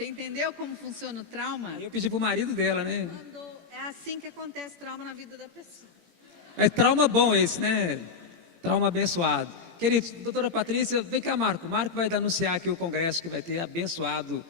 Você entendeu como funciona o trauma? Eu pedi pro marido dela, né? É assim que acontece trauma na vida da pessoa. É trauma bom esse, né? Trauma abençoado. Queridos, doutora Patrícia, vem cá, Marco. Marco vai anunciar aqui o congresso que vai ter abençoado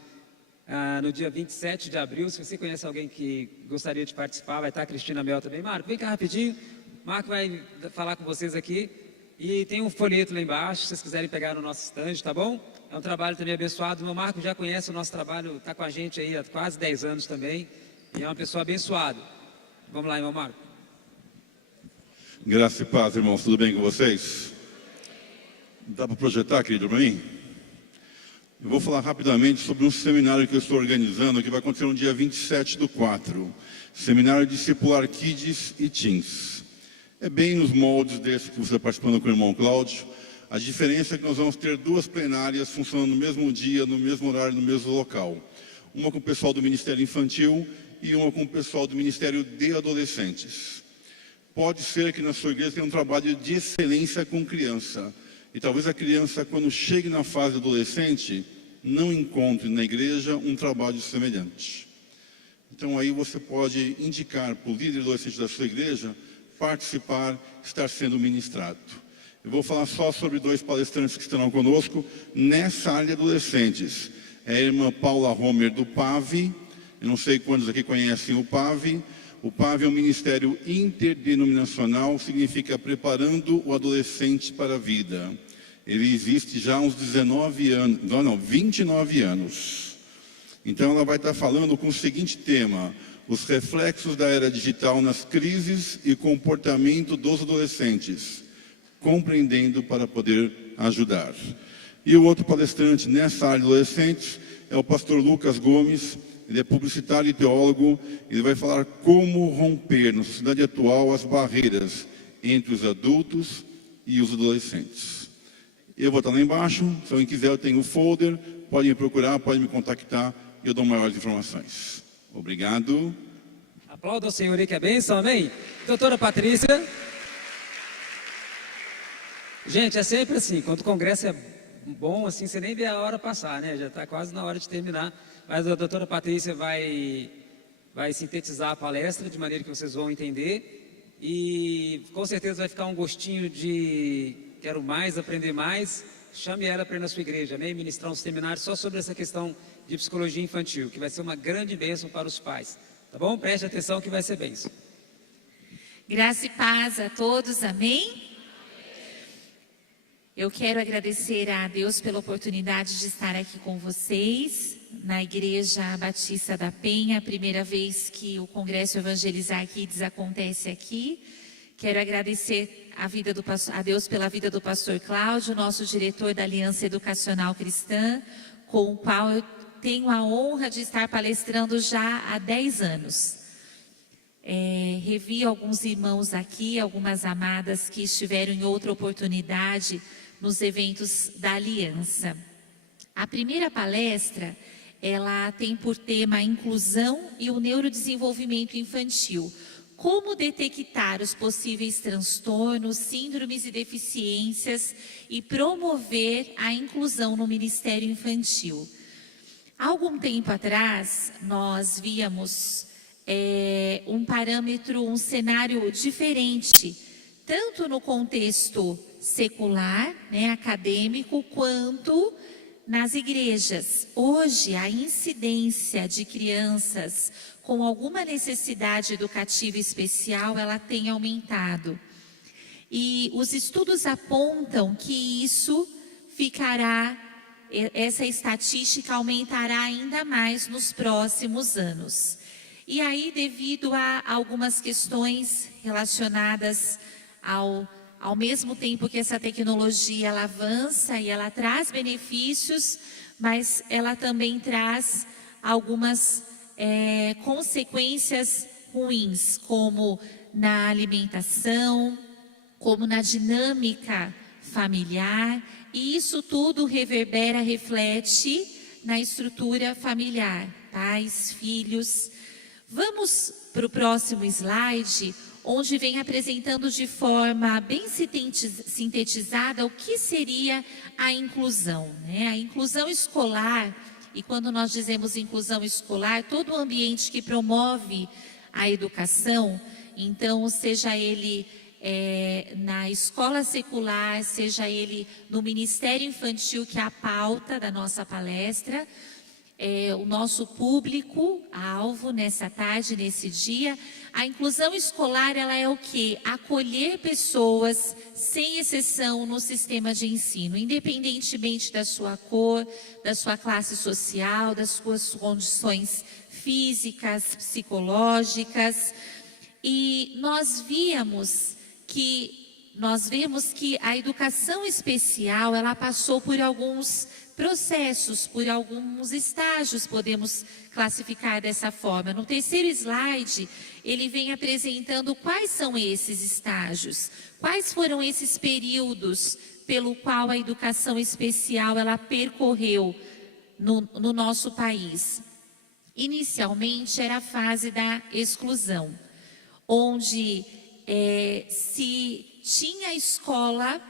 no dia 27 de abril. Se você conhece alguém que gostaria de participar, vai estar a Cristina Mel também. Marco, vem cá rapidinho. Marco vai falar com vocês aqui. E tem um folheto lá embaixo, se vocês quiserem pegar no nosso stand, tá bom? É um trabalho também abençoado. O meu Marco já conhece o nosso trabalho, está com a gente aí há quase 10 anos também. E é uma pessoa abençoada. Vamos lá, irmão Marco. Graça e paz, irmãos. Tudo bem com vocês? Dá para projetar, querido, para mim? Eu vou falar rapidamente sobre um seminário que eu estou organizando, que vai acontecer no dia 27/4. Seminário Discipular Kids e Teens. É bem nos moldes desse que você está participando com o irmão Cláudio. A diferença é que nós vamos ter 2 plenárias funcionando no mesmo dia, no mesmo horário, no mesmo local. Uma com o pessoal do Ministério Infantil e uma com o pessoal do Ministério de Adolescentes. Pode ser que na sua igreja tenha um trabalho de excelência com criança. E talvez a criança, quando chegue na fase adolescente, não encontre na igreja um trabalho semelhante. Então aí você pode indicar para o líder adolescente da sua igreja participar, estar sendo ministrado. Eu vou falar só sobre 2 palestrantes que estarão conosco nessa área de adolescentes. É a irmã Paula Homer do PAV. Eu não sei quantos aqui conhecem o PAV. O PAV é um ministério interdenominacional, significa preparando o adolescente para a vida. Ele existe já há uns 29 anos. Então ela vai estar falando com o seguinte tema: os reflexos da era digital nas crises e comportamento dos adolescentes, compreendendo para poder ajudar. E o outro palestrante nessa área de adolescentes é o pastor Lucas Gomes. Ele é publicitário e teólogo. Ele vai falar como romper na sociedade atual as barreiras entre os adultos e os adolescentes. Eu vou estar lá embaixo. Se alguém quiser, eu tenho o folder. Pode me procurar, pode me contactar e eu dou maiores informações. Obrigado. Aplauda o Senhor aí, que é bênção, amém? Doutora Patrícia. Gente, é sempre assim, quando o congresso é bom, assim, você nem vê a hora passar, né? Já está quase na hora de terminar. Mas a doutora Patrícia vai sintetizar a palestra de maneira que vocês vão entender. E com certeza vai ficar um gostinho de quero mais, aprender mais. Chame ela para ir na sua igreja, né? E ministrar um seminário só sobre essa questão de psicologia infantil, que vai ser uma grande bênção para os pais. Tá bom? Preste atenção que vai ser bênção. Graça e paz a todos, amém? Eu quero agradecer a Deus pela oportunidade de estar aqui com vocês, na Igreja Batista da Penha, a primeira vez que o Congresso Evangelizar Kids acontece aqui. Quero agradecer a Deus pela vida do pastor Cláudio, nosso diretor da Aliança Educacional Cristã, com o qual eu tenho a honra de estar palestrando já há 10 anos. Revi alguns irmãos aqui, algumas amadas que estiveram em outra oportunidade nos eventos da Aliança. A primeira palestra, ela tem por tema a inclusão e o neurodesenvolvimento infantil. Como detectar os possíveis transtornos, síndromes e deficiências e promover a inclusão no Ministério Infantil. Há algum tempo atrás, nós víamos um parâmetro, um cenário diferente, tanto no contexto secular, né, acadêmico, quanto nas igrejas. Hoje, a incidência de crianças com alguma necessidade educativa especial, ela tem aumentado. E os estudos apontam que essa estatística aumentará ainda mais nos próximos anos. E aí, devido a algumas questões relacionadas ao mesmo tempo que essa tecnologia ela avança e ela traz benefícios, mas ela também traz algumas consequências ruins, como na alimentação, como na dinâmica familiar, e isso tudo reflete na estrutura familiar, pais, filhos. Vamos para o próximo slide, onde vem apresentando de forma bem sintetizada o que seria a inclusão, né? A inclusão escolar, e quando nós dizemos inclusão escolar, todo o ambiente que promove a educação, então seja ele na escola secular, seja ele no Ministério Infantil, que é a pauta da nossa palestra, o nosso público-alvo nessa tarde, nesse dia. A inclusão escolar, ela é o quê? Acolher pessoas, sem exceção, no sistema de ensino, independentemente da sua cor, da sua classe social, das suas condições físicas, psicológicas. E nós vemos que a educação especial, ela passou por alguns processos, por alguns estágios, podemos classificar dessa forma. No terceiro slide, ele vem apresentando quais são esses estágios, quais foram esses períodos pelo qual a educação especial ela percorreu no nosso país. Inicialmente era a fase da exclusão, onde se tinha escola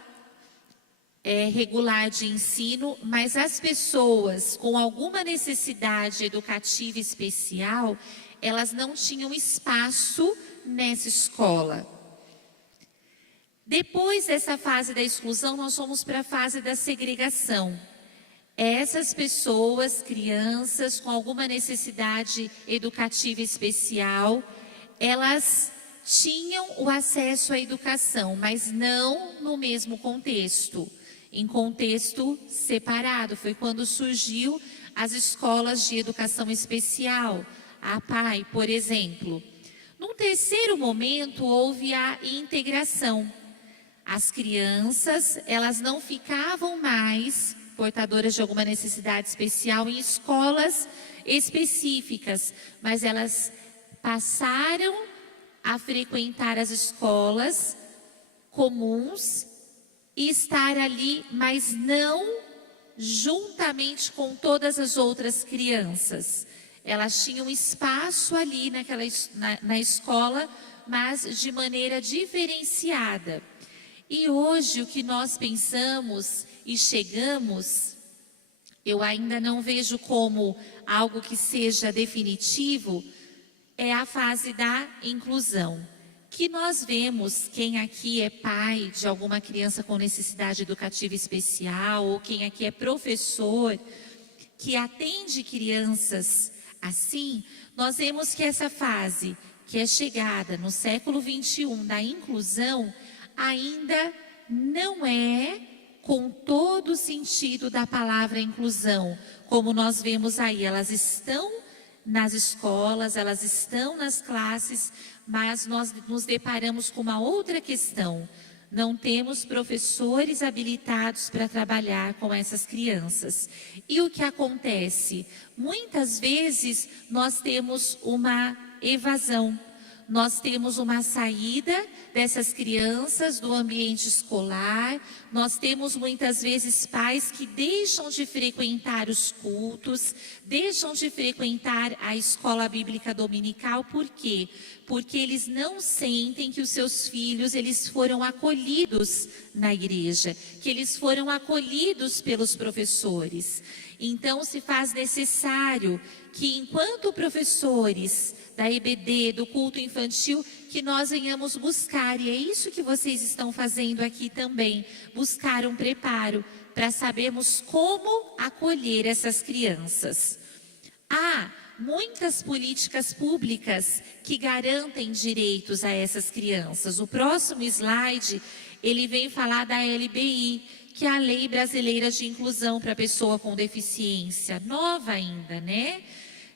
regular de ensino, mas as pessoas com alguma necessidade educativa especial, elas não tinham espaço nessa escola. Depois dessa fase da exclusão, nós fomos para a fase da segregação. Essas pessoas, crianças com alguma necessidade educativa especial, elas tinham o acesso à educação, mas não no mesmo contexto, em contexto separado. Foi quando surgiu as escolas de educação especial, a APAE, por exemplo. Num terceiro momento, houve a integração. As crianças, elas não ficavam mais portadoras de alguma necessidade especial em escolas específicas, mas elas passaram a frequentar as escolas comuns e estar ali, mas não juntamente com todas as outras crianças. Elas tinham espaço ali na escola, mas de maneira diferenciada. E hoje o que nós pensamos e chegamos, eu ainda não vejo como algo que seja definitivo, é a fase da inclusão, que nós vemos, quem aqui é pai de alguma criança com necessidade educativa especial, ou quem aqui é professor, que atende crianças assim, nós vemos que essa fase, que é chegada no século 21, da inclusão, ainda não é com todo o sentido da palavra inclusão, como nós vemos aí, elas estão nas escolas, elas estão nas classes, mas nós nos deparamos com uma outra questão. Não temos professores habilitados para trabalhar com essas crianças. E o que acontece? Muitas vezes nós temos uma evasão. Nós temos uma saída dessas crianças do ambiente escolar, nós temos muitas vezes pais que deixam de frequentar os cultos, deixam de frequentar a escola bíblica dominical, por quê? Porque eles não sentem que os seus filhos, eles foram acolhidos na igreja, que eles foram acolhidos pelos professores. Então se faz necessário que enquanto professores da EBD, do culto infantil, que nós venhamos buscar, e é isso que vocês estão fazendo aqui também, buscar um preparo para sabermos como acolher essas crianças. Há muitas políticas públicas que garantem direitos a essas crianças. O próximo slide, ele vem falar da LBI, que é a Lei Brasileira de Inclusão para Pessoa com Deficiência, nova ainda, né?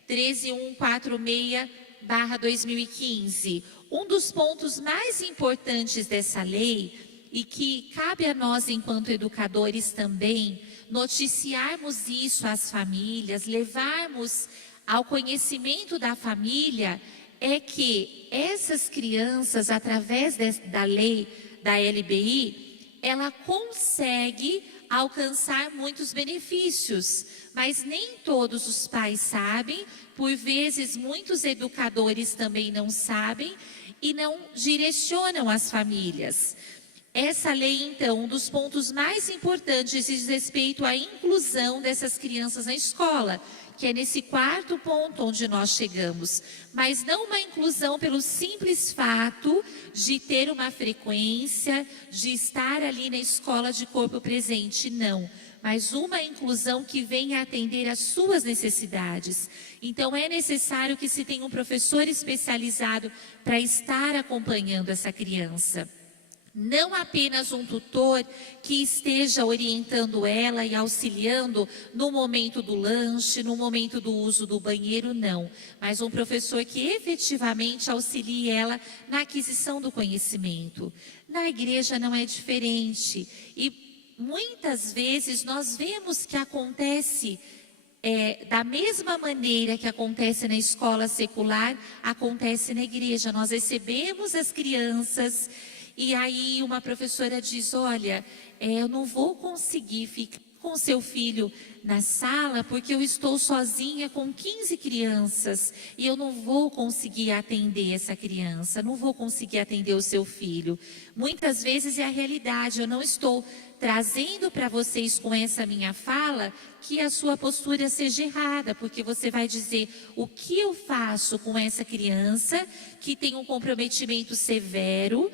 13146/2015. Um dos pontos mais importantes dessa lei, e que cabe a nós enquanto educadores também, noticiarmos isso às famílias, levarmos ao conhecimento da família, é que essas crianças, através da lei da LBI, ela consegue alcançar muitos benefícios, mas nem todos os pais sabem, por vezes muitos educadores também não sabem e não direcionam as famílias. Essa lei, então, um dos pontos mais importantes diz respeito à inclusão dessas crianças na escola, que é nesse quarto ponto onde nós chegamos. Mas não uma inclusão pelo simples fato de ter uma frequência, de estar ali na escola de corpo presente, não. Mas uma inclusão que venha atender às suas necessidades. Então, é necessário que se tenha um professor especializado para estar acompanhando essa criança. Não apenas um tutor que esteja orientando ela e auxiliando no momento do lanche, no momento do uso do banheiro, não. Mas um professor que efetivamente auxilie ela na aquisição do conhecimento. Na igreja não é diferente. E muitas vezes nós vemos que acontece da mesma maneira que acontece na escola secular, acontece na igreja. Nós recebemos as crianças. E aí uma professora diz, olha, eu não vou conseguir ficar com seu filho na sala porque eu estou sozinha com 15 crianças e eu não vou conseguir atender essa criança, não vou conseguir atender o seu filho. Muitas vezes é a realidade, eu não estou trazendo para vocês com essa minha fala que a sua postura seja errada, porque você vai dizer o que eu faço com essa criança que tem um comprometimento severo,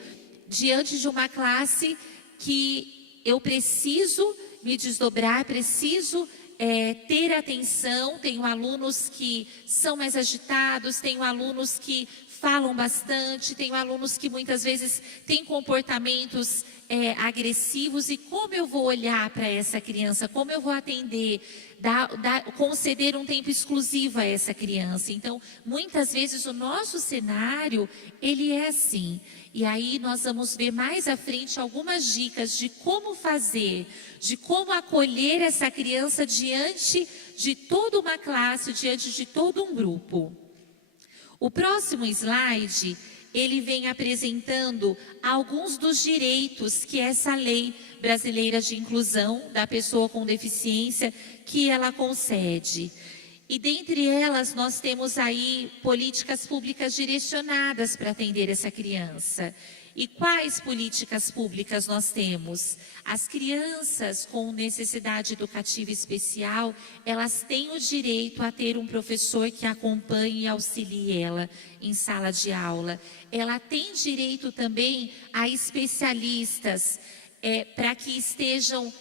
diante de uma classe que eu preciso me desdobrar, preciso ter atenção. Tenho alunos que são mais agitados, tenho alunos que falam bastante, tenho alunos que muitas vezes têm comportamentos agressivos. E como eu vou olhar para essa criança? Como eu vou atender? Conceder um tempo exclusivo a essa criança. Então, muitas vezes o nosso cenário, ele é assim. E aí nós vamos ver mais à frente algumas dicas de como fazer, de como acolher essa criança diante de toda uma classe, diante de todo um grupo. O próximo slide, ele vem apresentando alguns dos direitos que essa lei brasileira de inclusão da pessoa com deficiência, que ela concede. E dentre elas nós temos aí políticas públicas direcionadas para atender essa criança. E quais políticas públicas nós temos? As crianças com necessidade educativa especial, elas têm o direito a ter um professor que acompanhe e auxilie ela em sala de aula. Ela tem direito também a especialistas para que estejam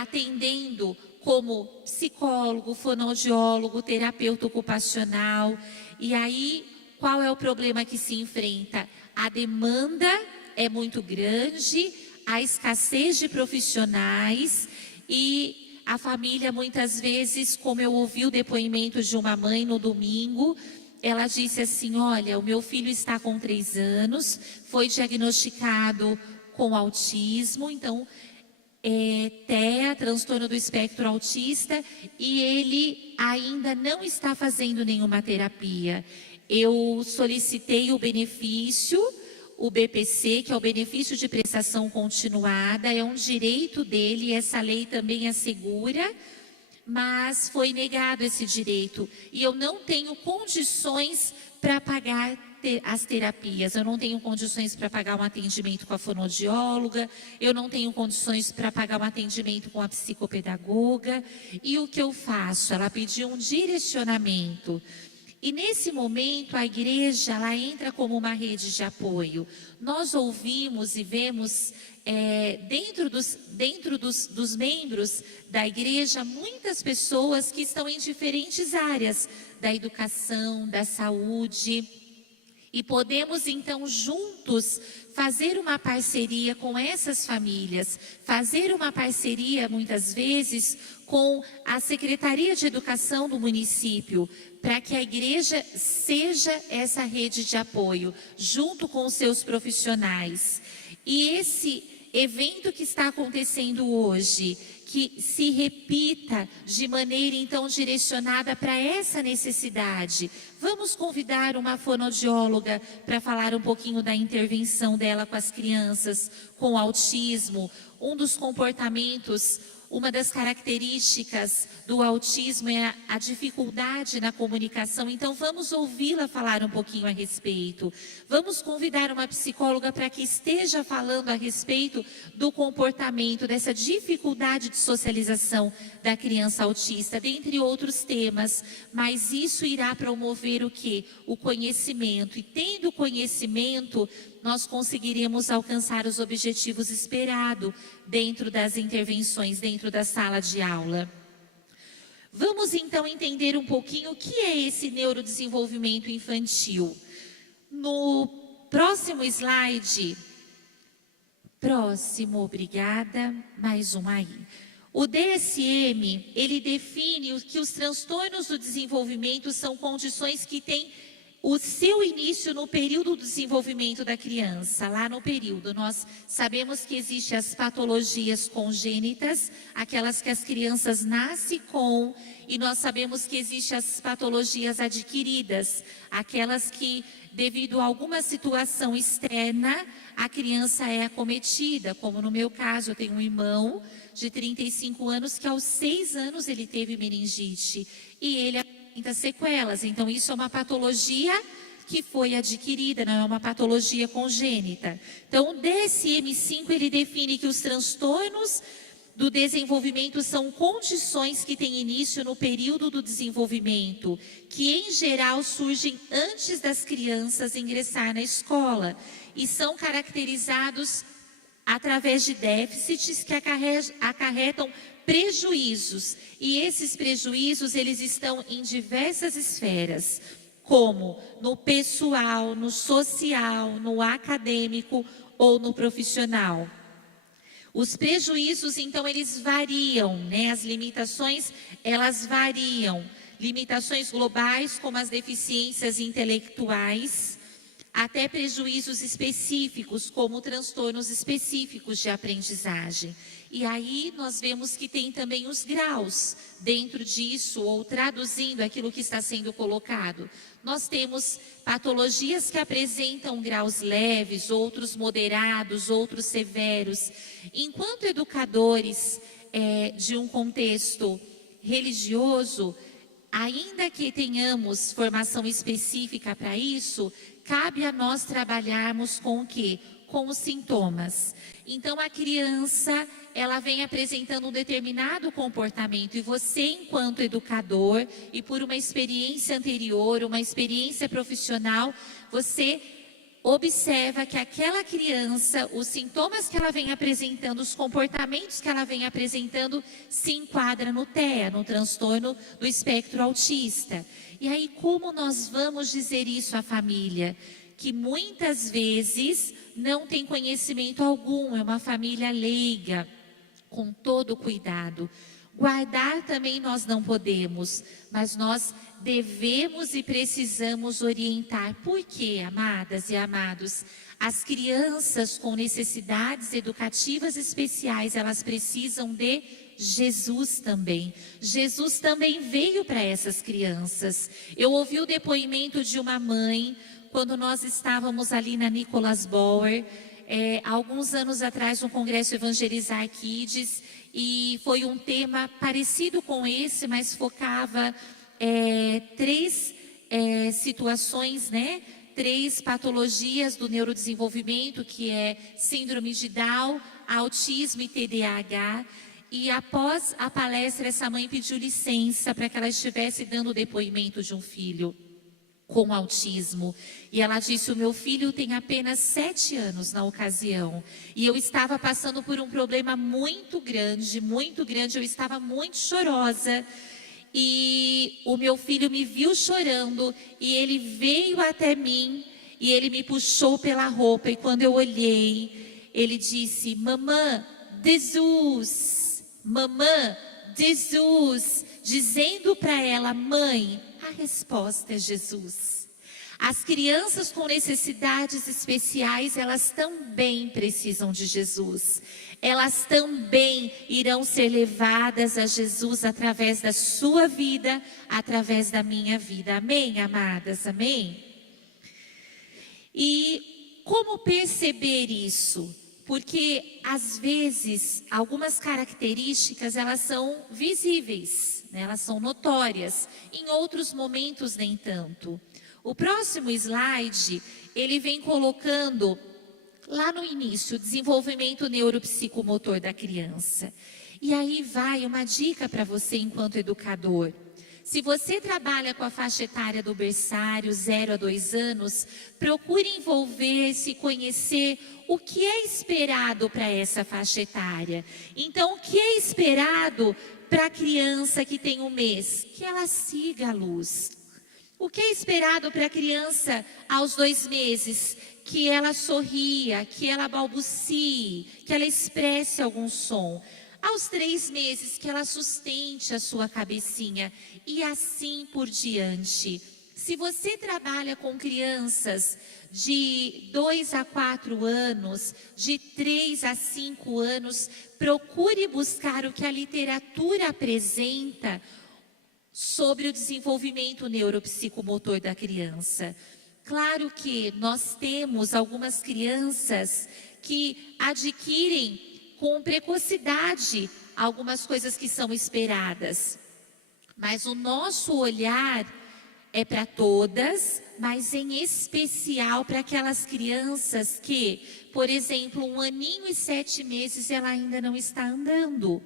atendendo como psicólogo, fonoaudiólogo, terapeuta ocupacional. E aí, qual é o problema que se enfrenta? A demanda é muito grande, a escassez de profissionais e a família muitas vezes, como eu ouvi o depoimento de uma mãe no domingo, ela disse assim, olha, o meu filho está com 3 anos, foi diagnosticado com autismo, então TEA, transtorno do espectro autista, e ele ainda não está fazendo nenhuma terapia. Eu solicitei o benefício, o BPC, que é o benefício de prestação continuada, é um direito dele, essa lei também assegura, mas foi negado esse direito. E eu não tenho condições para pagar as terapias, eu não tenho condições para pagar um atendimento com a fonoaudióloga, eu não tenho condições para pagar um atendimento com a psicopedagoga. E o que eu faço? Ela pediu um direcionamento. E nesse momento a igreja, ela entra como uma rede de apoio. Nós ouvimos e vemos dentro dos membros da igreja muitas pessoas que estão em diferentes áreas da educação, da saúde. E podemos então juntos fazer uma parceria com essas famílias, fazer uma parceria muitas vezes com a Secretaria de Educação do município, para que a igreja seja essa rede de apoio, junto com os seus profissionais. E esse evento que está acontecendo hoje, que se repita de maneira então direcionada para essa necessidade. Vamos convidar uma fonoaudióloga para falar um pouquinho da intervenção dela com as crianças com autismo. Um dos comportamentos uma das características do autismo é a dificuldade na comunicação. Então, vamos ouvi-la falar um pouquinho a respeito. Vamos convidar uma psicóloga para que esteja falando a respeito do comportamento, dessa dificuldade de socialização da criança autista, dentre outros temas. Mas isso irá promover o quê? O conhecimento. E tendo conhecimento, nós conseguiremos alcançar os objetivos esperados dentro das intervenções, dentro da sala de aula. Vamos então entender um pouquinho o que é esse neurodesenvolvimento infantil. No próximo slide, obrigada, mais um aí. O DSM, ele define que os transtornos do desenvolvimento são condições que têm o seu início no período do desenvolvimento da criança, lá no período. Nós sabemos que existem as patologias congênitas, aquelas que as crianças nascem com, e nós sabemos que existem as patologias adquiridas, aquelas que, devido a alguma situação externa, a criança é acometida, como no meu caso, eu tenho um irmão de 35 anos que aos 6 anos ele teve meningite, e ele apresenta sequelas. Então, isso é uma patologia que foi adquirida, não é uma patologia congênita. Então, o DSM-5, ele define que os transtornos do desenvolvimento são condições que têm início no período do desenvolvimento, que em geral surgem antes das crianças ingressar na escola e são caracterizados através de déficits que acarretam prejuízos. E esses prejuízos, eles estão em diversas esferas, como no pessoal, no social, no acadêmico ou no profissional. Os prejuízos, então, eles variam, né? As limitações, elas variam. Limitações globais, como as deficiências intelectuais, até prejuízos específicos, como transtornos específicos de aprendizagem. E aí nós vemos que tem também os graus dentro disso, ou traduzindo aquilo que está sendo colocado. Nós temos patologias que apresentam graus leves, outros moderados, outros severos. Enquanto educadores de um contexto religioso, ainda que tenhamos formação específica para isso, cabe a nós trabalharmos com o quê? Com os sintomas. Então, a criança, ela vem apresentando um determinado comportamento e você, enquanto educador, e por uma experiência anterior, uma experiência profissional, você observa que aquela criança, os sintomas que ela vem apresentando, os comportamentos que ela vem apresentando, se enquadra no TEA, no transtorno do espectro autista. E aí, como nós vamos dizer isso à família? Que muitas vezes não tem conhecimento algum, é uma família leiga, com todo cuidado. Guardar também nós não podemos, mas nós devemos e precisamos orientar. Por quê, amadas e amados? As crianças com necessidades educativas especiais, elas precisam de Jesus também. Jesus também veio para essas crianças. Eu ouvi o depoimento de uma mãe, quando nós estávamos ali na Nicholas Bauer, alguns anos atrás, no Congresso Evangelizar Kids, e foi um tema parecido com esse, mas focava 3 situações, né? 3 patologias do neurodesenvolvimento, que é síndrome de Down, autismo e TDAH. E após a palestra, essa mãe pediu licença para que ela estivesse dando o depoimento de um filho com autismo. E ela disse: o meu filho tem apenas 7 anos na ocasião. E eu estava passando por um problema muito grande, eu estava muito chorosa. E o meu filho me viu chorando e ele veio até mim e ele me puxou pela roupa. E quando eu olhei, ele disse: mamã, Jesus, mamã, Jesus, dizendo para ela: mãe, a resposta é Jesus. As crianças com necessidades especiais, elas também precisam de Jesus. Elas também irão ser levadas a Jesus através da sua vida, através da minha vida. Amém, amadas? Amém? E como perceber isso? porque às vezes algumas características elas são visíveis, né? Elas são notórias, em outros momentos nem tanto. O próximo slide, ele vem colocando lá no início o desenvolvimento neuropsicomotor da criança. E aí vai uma dica para você enquanto educador. Se você trabalha com a faixa etária do berçário, 0 a 2 anos, procure envolver-se, conhecer o que é esperado para essa faixa etária. Então, o que é esperado para a criança que tem 1 mês? Que ela siga a luz. O que é esperado para a criança aos 2 meses? Que ela sorria, que ela balbucie, que ela expresse algum som. Aos 3 meses, que ela sustente a sua cabecinha e assim por diante. Se você trabalha com crianças de 2 a 4 anos, de 3 a 5 anos, procure buscar o que a literatura apresenta sobre o desenvolvimento neuropsicomotor da criança. Claro que nós temos algumas crianças que adquirem com precocidade algumas coisas que são esperadas. Mas o nosso olhar é para todas, mas em especial para aquelas crianças que, por exemplo, 1 aninho e 7 meses ela ainda não está andando.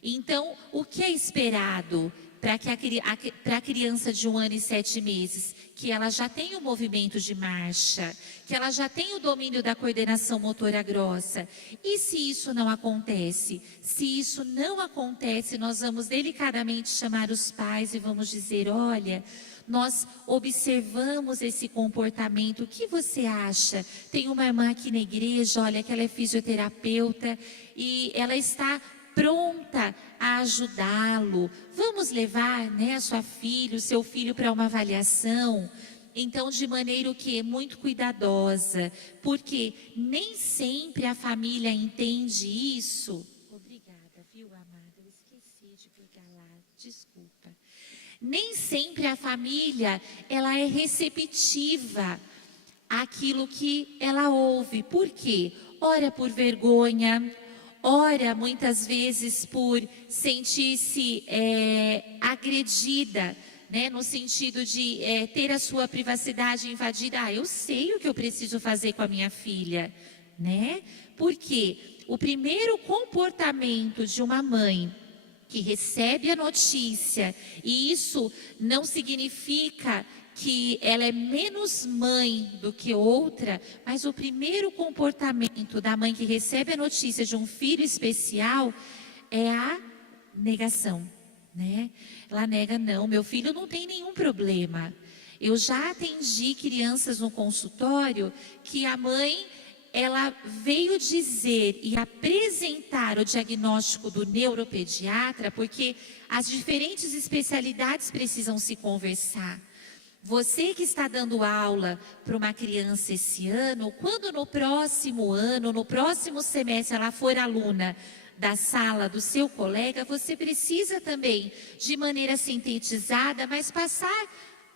Então, o que é esperado para a criança de 1 ano e 7 meses? Que ela já tem o movimento de marcha, que ela já tem o domínio da coordenação motora grossa. E se isso não acontece? Se isso não acontece, nós vamos delicadamente chamar os pais e vamos dizer: olha, nós observamos esse comportamento, o que você acha? Tem uma irmã aqui na igreja, olha, que ela é fisioterapeuta e ela está pronta a ajudá-lo. Vamos levar, né, a sua filha, o seu filho para uma avaliação. Então, de maneira o quê? Muito cuidadosa, porque nem sempre a família entende isso. Obrigada, viu, amada? Eu esqueci de pegar lá, desculpa. Nem sempre a família, ela é receptiva àquilo que ela ouve. Por quê? Ora por vergonha, ora muitas vezes por sentir-se agredida, né, no sentido de ter a sua privacidade invadida. Eu sei o que eu preciso fazer com a minha filha, né? Porque o primeiro comportamento de uma mãe que recebe a notícia, e isso não significa que ela é menos mãe do que outra, mas o primeiro comportamento da mãe que recebe a notícia de um filho especial é a negação, né? Ela nega: não, meu filho não tem nenhum problema. Eu já atendi crianças no consultório que a mãe, ela veio dizer e apresentar o diagnóstico do neuropediatra, porque as diferentes especialidades precisam se conversar. Você que está dando aula para uma criança esse ano, quando no próximo ano, no próximo semestre, ela for aluna da sala do seu colega, você precisa também, de maneira sintetizada, mas passar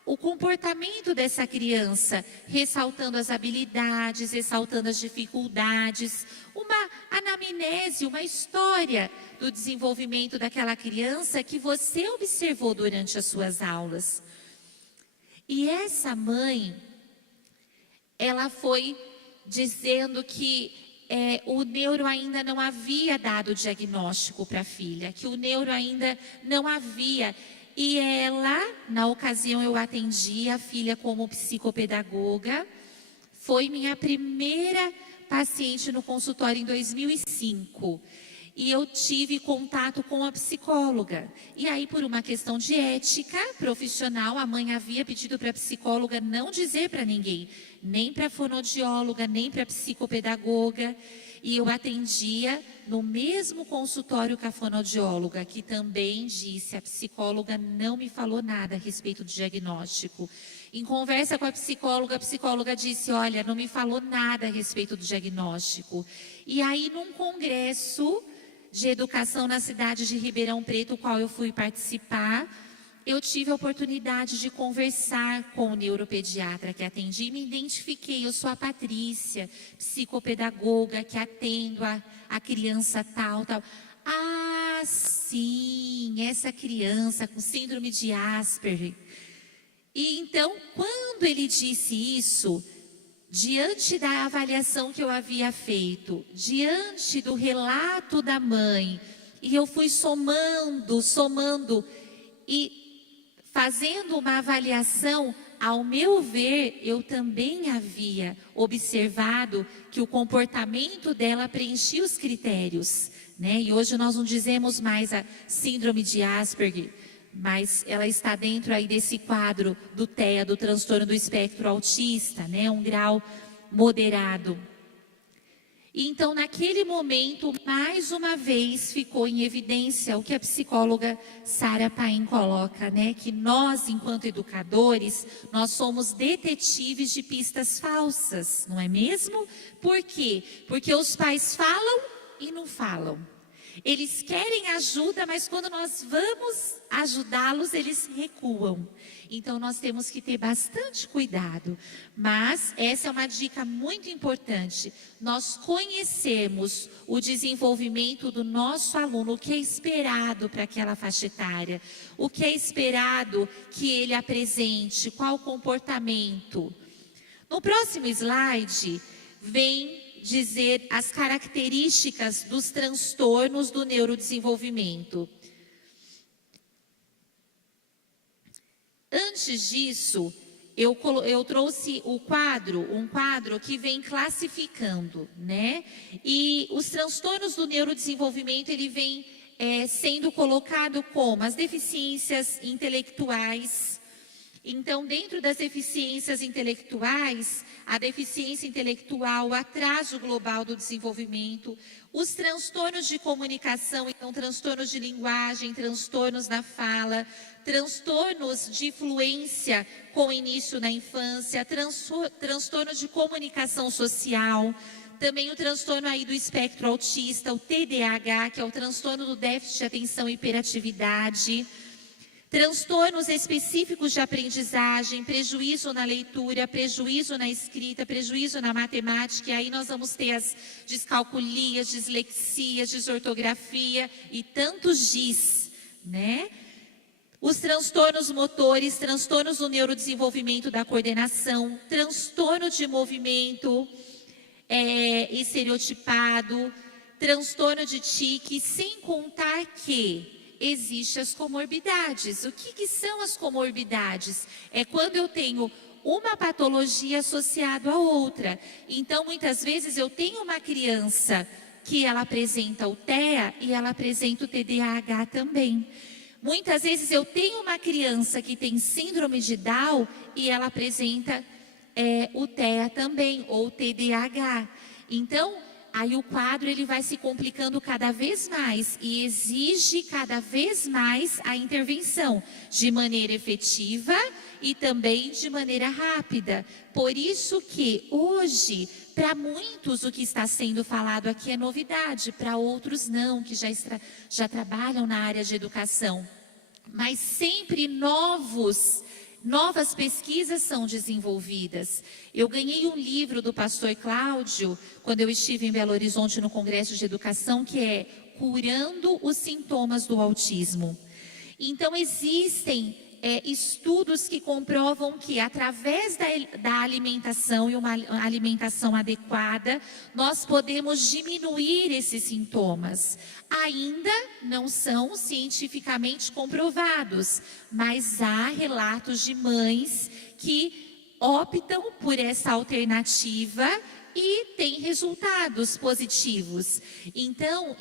o comportamento dessa criança, ressaltando as habilidades, ressaltando as dificuldades, uma anamnese, uma história do desenvolvimento daquela criança que você observou durante as suas aulas. E essa mãe, ela foi dizendo que o neuro ainda não havia dado o diagnóstico para a filha, que o neuro ainda não havia. E ela, na ocasião eu atendi a filha como psicopedagoga, foi minha primeira paciente no consultório em 2005. E eu tive contato com a psicóloga. E aí, por uma questão de ética profissional, a mãe havia pedido para a psicóloga não dizer para ninguém, nem para a fonoaudióloga, nem para a psicopedagoga. E eu atendia no mesmo consultório que a fonoaudióloga, que também disse: a psicóloga não me falou nada a respeito do diagnóstico. Em conversa com a psicóloga disse: olha, não me falou nada a respeito do diagnóstico. E aí, num congresso de educação na cidade de Ribeirão Preto, o qual eu fui participar, eu tive a oportunidade de conversar com o neuropediatra que atendi, me identifiquei, eu sou a Patrícia, psicopedagoga que atendo a criança tal. Ah, sim, essa criança com síndrome de Asperger. E então, quando ele disse isso, diante da avaliação que eu havia feito, diante do relato da mãe, e eu fui somando, e fazendo uma avaliação, ao meu ver, eu também havia observado que o comportamento dela preenchia os critérios, né? E hoje nós não dizemos mais a síndrome de Asperger, mas ela está dentro aí desse quadro do TEA, do transtorno do espectro autista, né? Um grau moderado. Então, naquele momento, mais uma vez ficou em evidência o que a psicóloga Sara Paim coloca, né? Que nós, enquanto educadores, nós somos detetives de pistas falsas, não é mesmo? Por quê? Porque os pais falam e não falam. Eles querem ajuda, mas quando nós vamos ajudá-los, eles recuam. Então, nós temos que ter bastante cuidado. Mas essa é uma dica muito importante. Nós conhecermos o desenvolvimento do nosso aluno, o que é esperado para aquela faixa etária, o que é esperado que ele apresente, qual o comportamento. No próximo slide, vem dizer as características dos transtornos do neurodesenvolvimento. Antes disso, eu trouxe um quadro que vem classificando, né? E os transtornos do neurodesenvolvimento, ele vem sendo colocado como as deficiências intelectuais. Então, dentro das deficiências intelectuais, a deficiência intelectual, o atraso global do desenvolvimento, os transtornos de comunicação, então transtornos de linguagem, transtornos na fala, transtornos de fluência com início na infância, transtornos de comunicação social, também o transtorno aí do espectro autista, o TDAH, que é o transtorno do déficit de atenção e hiperatividade, transtornos específicos de aprendizagem, prejuízo na leitura, prejuízo na escrita, prejuízo na matemática, e aí nós vamos ter as descalculias, dislexias, desortografia e tantos dis, né? Os transtornos motores, transtornos do neurodesenvolvimento da coordenação, transtorno de movimento estereotipado, transtorno de tique, sem contar que existem as comorbidades. O que são as comorbidades? É quando eu tenho uma patologia associada a outra. Então, muitas vezes eu tenho uma criança que ela apresenta o TEA e ela apresenta o TDAH também. Muitas vezes eu tenho uma criança que tem síndrome de Down e ela apresenta o TEA também, ou TDAH. Então, aí o quadro ele vai se complicando cada vez mais e exige cada vez mais a intervenção de maneira efetiva e também de maneira rápida. Por isso que hoje, para muitos, o que está sendo falado aqui é novidade, para outros não, que já trabalham na área de educação. Mas sempre novas pesquisas são desenvolvidas. Eu ganhei um livro do pastor Cláudio, quando eu estive em Belo Horizonte no Congresso de Educação, que é Curando os Sintomas do Autismo. Então, existem estudos que comprovam que, através da alimentação e uma alimentação adequada, nós podemos diminuir esses sintomas. Ainda não são cientificamente comprovados, mas há relatos de mães que optam por essa alternativa e têm resultados positivos. Então,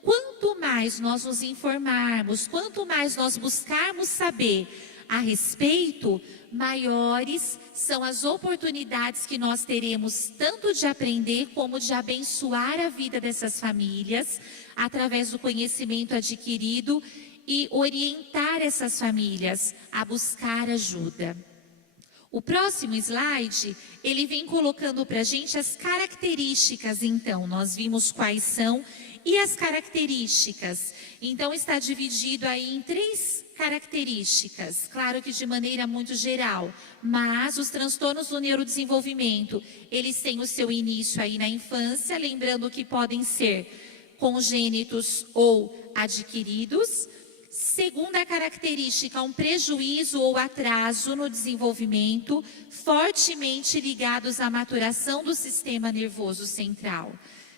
quanto mais nós nos informarmos, quanto mais nós buscarmos saber a respeito, maiores são as oportunidades que nós teremos tanto de aprender como de abençoar a vida dessas famílias através do conhecimento adquirido e orientar essas famílias a buscar ajuda. O próximo slide, ele vem colocando para a gente as características, então, nós vimos quais são, E as características? Então, está dividido aí em 3 características, claro que de maneira muito geral, mas os transtornos do neurodesenvolvimento, eles têm o seu início aí na infância, lembrando que podem ser congênitos ou adquiridos. Segunda característica, um prejuízo ou atraso no desenvolvimento, fortemente ligados à maturação do sistema nervoso central.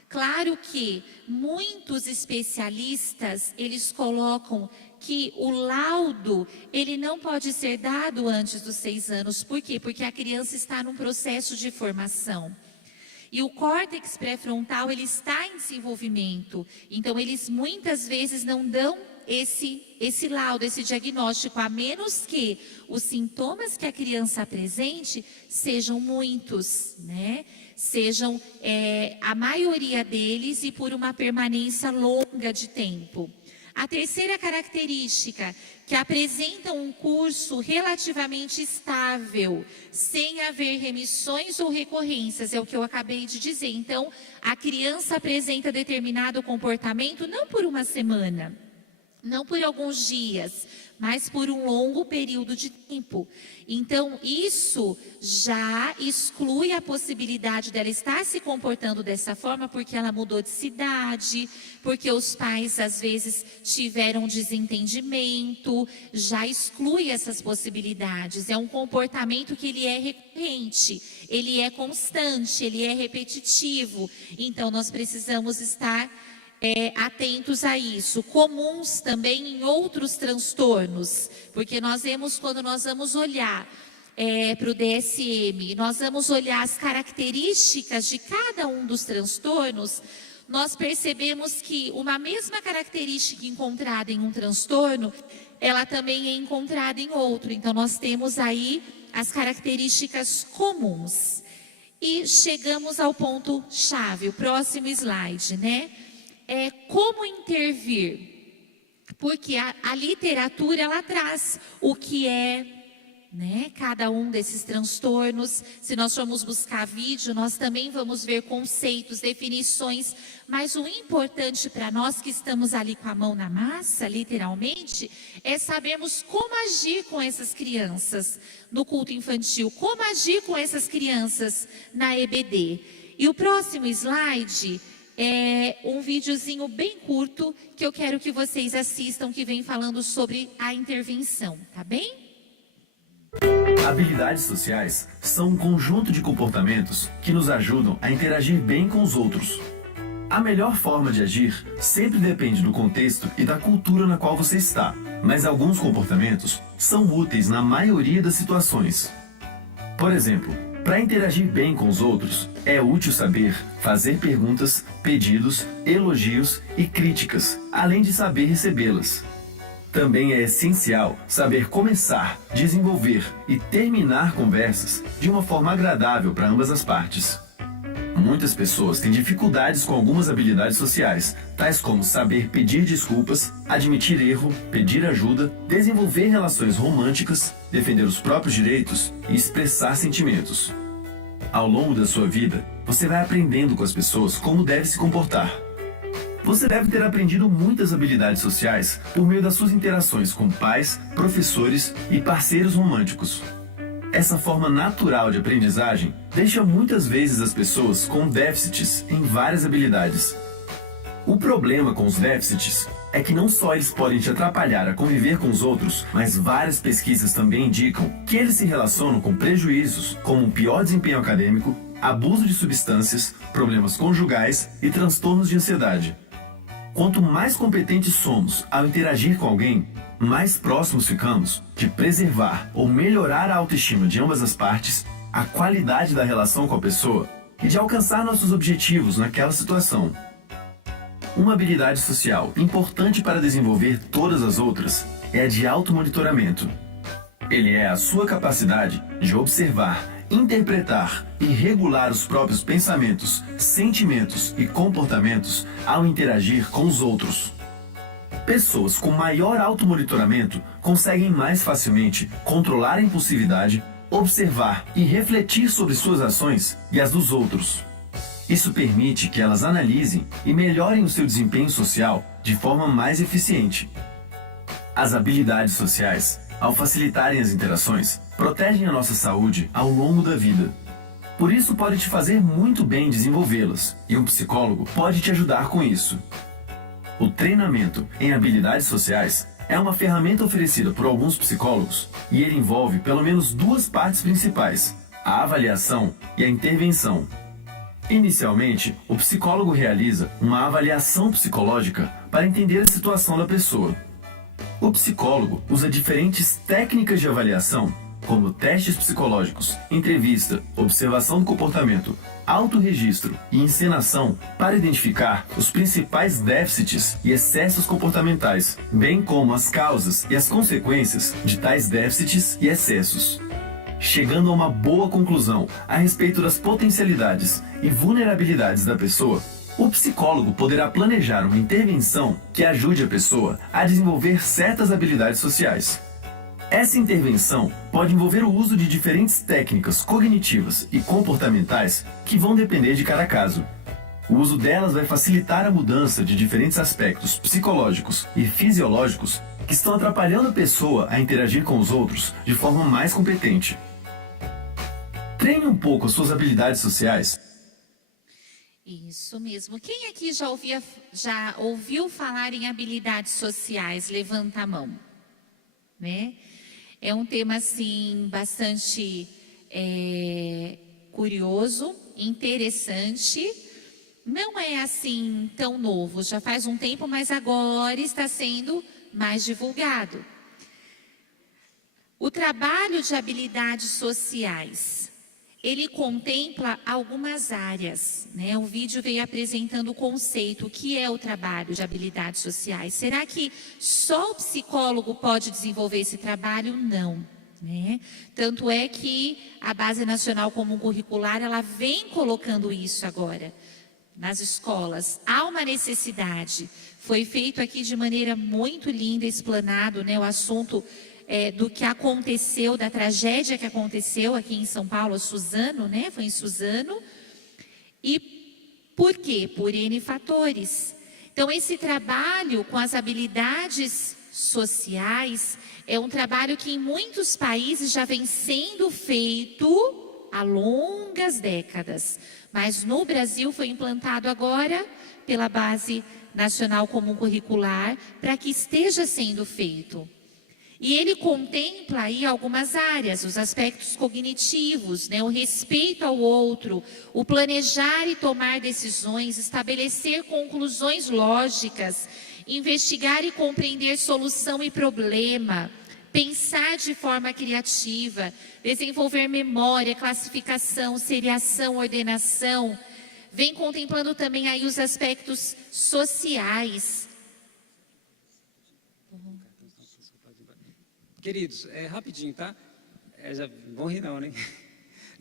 Claro que muitos especialistas, eles colocam que o laudo, ele não pode ser dado antes dos 6 anos. Por quê? Porque a criança está num processo de formação. E o córtex pré-frontal, ele está em desenvolvimento. Então, eles muitas vezes não dão esse laudo, esse diagnóstico, a menos que os sintomas que a criança apresente sejam muitos, né? Sejam a maioria deles e por uma permanência longa de tempo. A terceira característica, que apresenta um curso relativamente estável, sem haver remissões ou recorrências, é o que eu acabei de dizer. Então, a criança apresenta determinado comportamento não por uma semana, não por alguns dias, mas por um longo período de tempo. Então, isso já exclui a possibilidade dela estar se comportando dessa forma, porque ela mudou de cidade, porque os pais, às vezes, tiveram um desentendimento, já exclui essas possibilidades. É um comportamento que ele é recorrente, ele é constante, ele é repetitivo. Então, nós precisamos estar atentos a isso, comuns também em outros transtornos, porque nós vemos quando nós vamos olhar para o DSM, nós vamos olhar as características de cada um dos transtornos, nós percebemos que uma mesma característica encontrada em um transtorno, ela também é encontrada em outro. Então nós temos aí as características comuns. E chegamos ao ponto chave, o próximo slide, né? Como intervir, porque a literatura ela traz o que é, né, cada um desses transtornos. Se nós formos buscar vídeo, nós também vamos ver conceitos, definições, mas o importante para nós que estamos ali com a mão na massa, literalmente, é sabermos como agir com essas crianças no culto infantil, como agir com essas crianças na EBD. E o próximo slide é um videozinho bem curto que eu quero que vocês assistam, que vem falando sobre a intervenção, tá bem? Habilidades sociais são um conjunto de comportamentos que nos ajudam a interagir bem com os outros. A melhor forma de agir sempre depende do contexto e da cultura na qual você está, mas alguns comportamentos são úteis na maioria das situações. Por exemplo, para interagir bem com os outros, é útil saber fazer perguntas, pedidos, elogios e críticas, além de saber recebê-las. Também é essencial saber começar, desenvolver e terminar conversas de uma forma agradável para ambas as partes. Muitas pessoas têm dificuldades com algumas habilidades sociais, tais como saber pedir desculpas, admitir erro, pedir ajuda, desenvolver relações românticas, defender os próprios direitos e expressar sentimentos. Ao longo da sua vida, você vai aprendendo com as pessoas como deve se comportar. Você deve ter aprendido muitas habilidades sociais por meio das suas interações com pais, professores e parceiros românticos. Essa forma natural de aprendizagem deixa muitas vezes as pessoas com déficits em várias habilidades. O problema com os déficits é que não só eles podem te atrapalhar a conviver com os outros, mas várias pesquisas também indicam que eles se relacionam com prejuízos como um pior desempenho acadêmico, abuso de substâncias, problemas conjugais e transtornos de ansiedade. Quanto mais competentes somos ao interagir com alguém, mais próximos ficamos de preservar ou melhorar a autoestima de ambas as partes, a qualidade da relação com a pessoa e de alcançar nossos objetivos naquela situação. Uma habilidade social importante para desenvolver todas as outras é a de automonitoramento. Ele é a sua capacidade de observar, interpretar e regular os próprios pensamentos, sentimentos e comportamentos ao interagir com os outros. Pessoas com maior automonitoramento conseguem mais facilmente controlar a impulsividade, observar e refletir sobre suas ações e as dos outros. Isso permite que elas analisem e melhorem o seu desempenho social de forma mais eficiente. As habilidades sociais, ao facilitarem as interações, protegem a nossa saúde ao longo da vida. Por isso pode te fazer muito bem desenvolvê-las, e um psicólogo pode te ajudar com isso. O treinamento em habilidades sociais é uma ferramenta oferecida por alguns psicólogos e ele envolve pelo menos duas partes principais, a avaliação e a intervenção. Inicialmente, o psicólogo realiza uma avaliação psicológica para entender a situação da pessoa. O psicólogo usa diferentes técnicas de avaliação, como testes psicológicos, entrevista, observação do comportamento, autorregistro e encenação, para identificar os principais déficits e excessos comportamentais, bem como as causas e as consequências de tais déficits e excessos. Chegando a uma boa conclusão a respeito das potencialidades e vulnerabilidades da pessoa, o psicólogo poderá planejar uma intervenção que ajude a pessoa a desenvolver certas habilidades sociais. Essa intervenção pode envolver o uso de diferentes técnicas cognitivas e comportamentais que vão depender de cada caso. O uso delas vai facilitar a mudança de diferentes aspectos psicológicos e fisiológicos que estão atrapalhando a pessoa a interagir com os outros de forma mais competente. Treine um pouco as suas habilidades sociais. Isso mesmo. Quem aqui já ouviu falar em habilidades sociais? Levanta a mão. Né? É um tema, assim, bastante curioso, interessante. Não é, assim, tão novo. Já faz um tempo, mas agora está sendo mais divulgado. O trabalho de habilidades sociais, ele contempla algumas áreas, né? O vídeo veio apresentando o conceito, o que é o trabalho de habilidades sociais. Será que só o psicólogo pode desenvolver esse trabalho? Não, né? Tanto é que a Base Nacional Comum Curricular, ela vem colocando isso agora nas escolas. Há uma necessidade. Foi feito aqui de maneira muito linda, explanado, né, o assunto do que aconteceu, da tragédia que aconteceu aqui em São Paulo, Suzano, né? Foi em Suzano. E por quê? Por N fatores. Então, esse trabalho com as habilidades sociais é um trabalho que em muitos países já vem sendo feito há longas décadas. Mas no Brasil foi implantado agora pela Base Nacional Comum Curricular para que esteja sendo feito. E ele contempla aí algumas áreas, os aspectos cognitivos, né? O respeito ao outro, o planejar e tomar decisões, estabelecer conclusões lógicas, investigar e compreender solução e problema, pensar de forma criativa, desenvolver memória, classificação, seriação, ordenação. Vem contemplando também aí os aspectos sociais. Queridos, rapidinho, tá? Já vão rir não, né?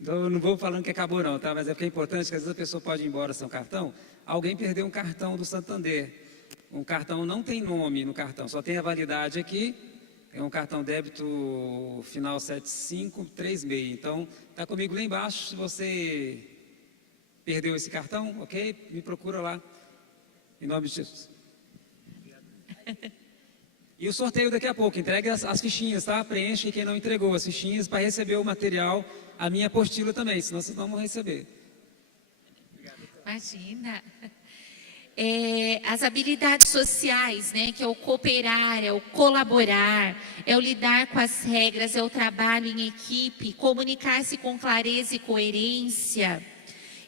Eu não vou falando que acabou não, tá? Mas é porque é importante que às vezes a pessoa pode ir embora sem um cartão. Alguém perdeu um cartão do Santander. Um cartão não tem nome no cartão, só tem a validade aqui. É um cartão débito final 7536. Então, tá comigo lá embaixo. Se você perdeu esse cartão, ok? Me procura lá. Em nome de Jesus. E o sorteio daqui a pouco, entregue as fichinhas, tá? Preenche quem não entregou as fichinhas para receber o material, a minha apostila também, senão vocês não vão receber. Imagina. As habilidades sociais, né? Que é o cooperar, é o colaborar, é o lidar com as regras, é o trabalho em equipe, comunicar-se com clareza e coerência.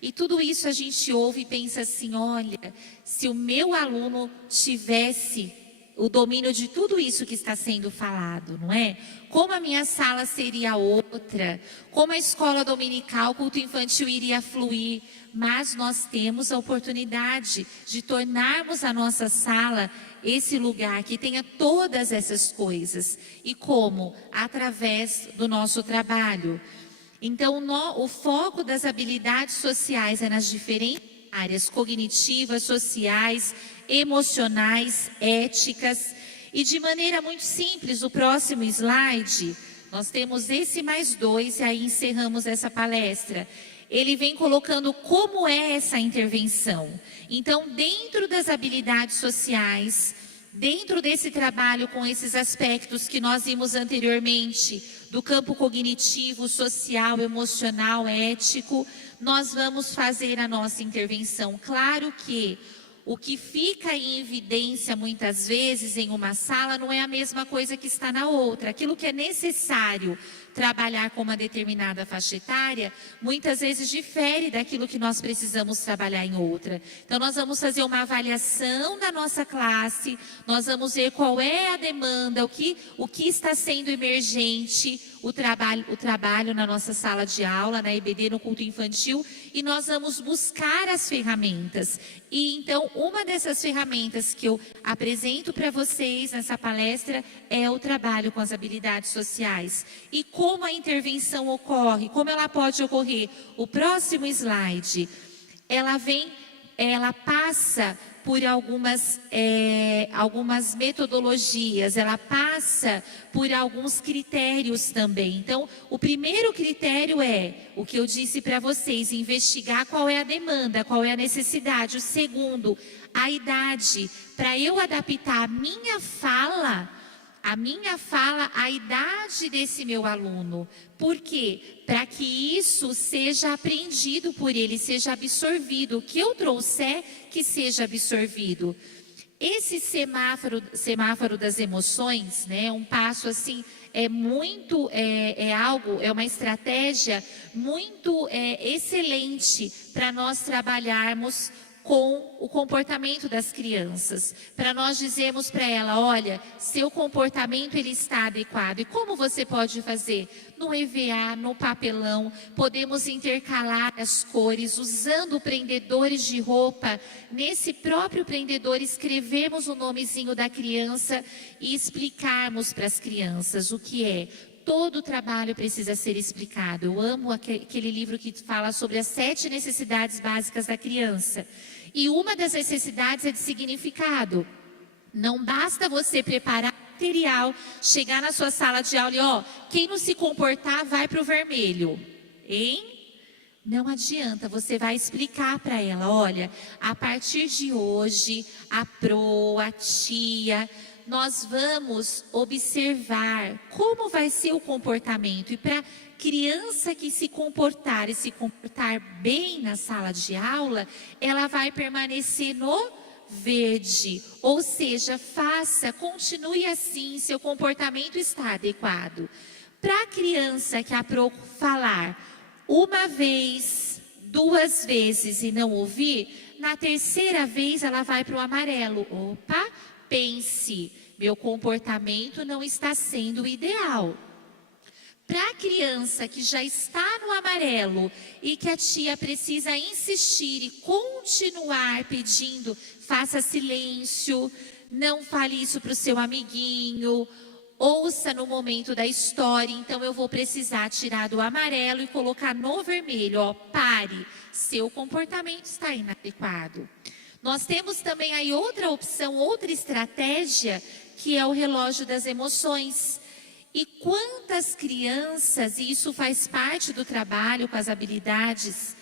E tudo isso a gente ouve e pensa assim, olha, se o meu aluno tivesse o domínio de tudo isso que está sendo falado, não é? Como a minha sala seria outra, como a escola dominical, culto infantil iria fluir, mas nós temos a oportunidade de tornarmos a nossa sala esse lugar que tenha todas essas coisas. E como? Através do nosso trabalho. Então, o foco das habilidades sociais é nas diferentes áreas cognitivas, sociais, emocionais, éticas. E de maneira muito simples, o próximo slide, nós temos esse mais 2 e aí encerramos essa palestra. ele vem colocando como é essa intervenção. Então, dentro das habilidades sociais, dentro desse trabalho com esses aspectos que nós vimos anteriormente, do campo cognitivo, social, emocional, ético, nós vamos fazer a nossa intervenção. Claro que o que fica em evidência muitas vezes em uma sala não é a mesma coisa que está na outra. Aquilo que é necessário trabalhar com uma determinada faixa etária, muitas vezes difere daquilo que nós precisamos trabalhar em outra. Então, nós vamos fazer uma avaliação da nossa classe, nós vamos ver qual é a demanda, o que está sendo emergente, o trabalho na nossa sala de aula, na EBD, no culto infantil, e nós vamos buscar as ferramentas. E então, uma dessas ferramentas que eu apresento para vocês nessa palestra é o trabalho com as habilidades sociais. E como a intervenção ocorre, como ela pode ocorrer. O próximo slide, ela passa por algumas metodologias, ela passa por alguns critérios também. Então, o primeiro critério é o que eu disse para vocês, investigar qual é a demanda, qual é a necessidade. O segundo, a idade, para eu adaptar a minha fala à idade desse meu aluno. Por quê? Para que isso seja aprendido por ele, seja absorvido. O que eu trouxer, que seja absorvido. Esse semáforo das emoções, né, um passo assim, é uma estratégia muito excelente para nós trabalharmos com o comportamento das crianças, para nós dizermos para ela, olha, seu comportamento ele está adequado. E como você pode fazer? No EVA, no papelão, podemos intercalar as cores, usando prendedores de roupa. Nesse próprio prendedor, escrevemos o nomezinho da criança e explicarmos para as crianças o que é. Todo o trabalho precisa ser explicado. Eu amo aquele livro que fala sobre as 7 necessidades básicas da criança. E uma das necessidades é de significado. Não basta você preparar material, chegar na sua sala de aula e, quem não se comportar vai para o vermelho. Hein? Não adianta, você vai explicar para ela, olha, a partir de hoje, a Pro, a tia, nós vamos observar como vai ser o comportamento. E para criança que se comportar e se comportar bem na sala de aula, ela vai permanecer no verde. Ou seja, continue assim, seu comportamento está adequado. Para a criança que a Pro falar uma vez, 2 vezes e não ouvir, na 3ª vez ela vai para o amarelo. Opa, pense, meu comportamento não está sendo ideal. Para a criança que já está no amarelo e que a tia precisa insistir e continuar pedindo, faça silêncio, não fale isso para o seu amiguinho, ouça no momento da história, então eu vou precisar tirar do amarelo e colocar no vermelho. Pare, seu comportamento está inadequado. Nós temos também aí outra opção, outra estratégia, que é o relógio das emoções. E quantas crianças, e isso faz parte do trabalho com as habilidades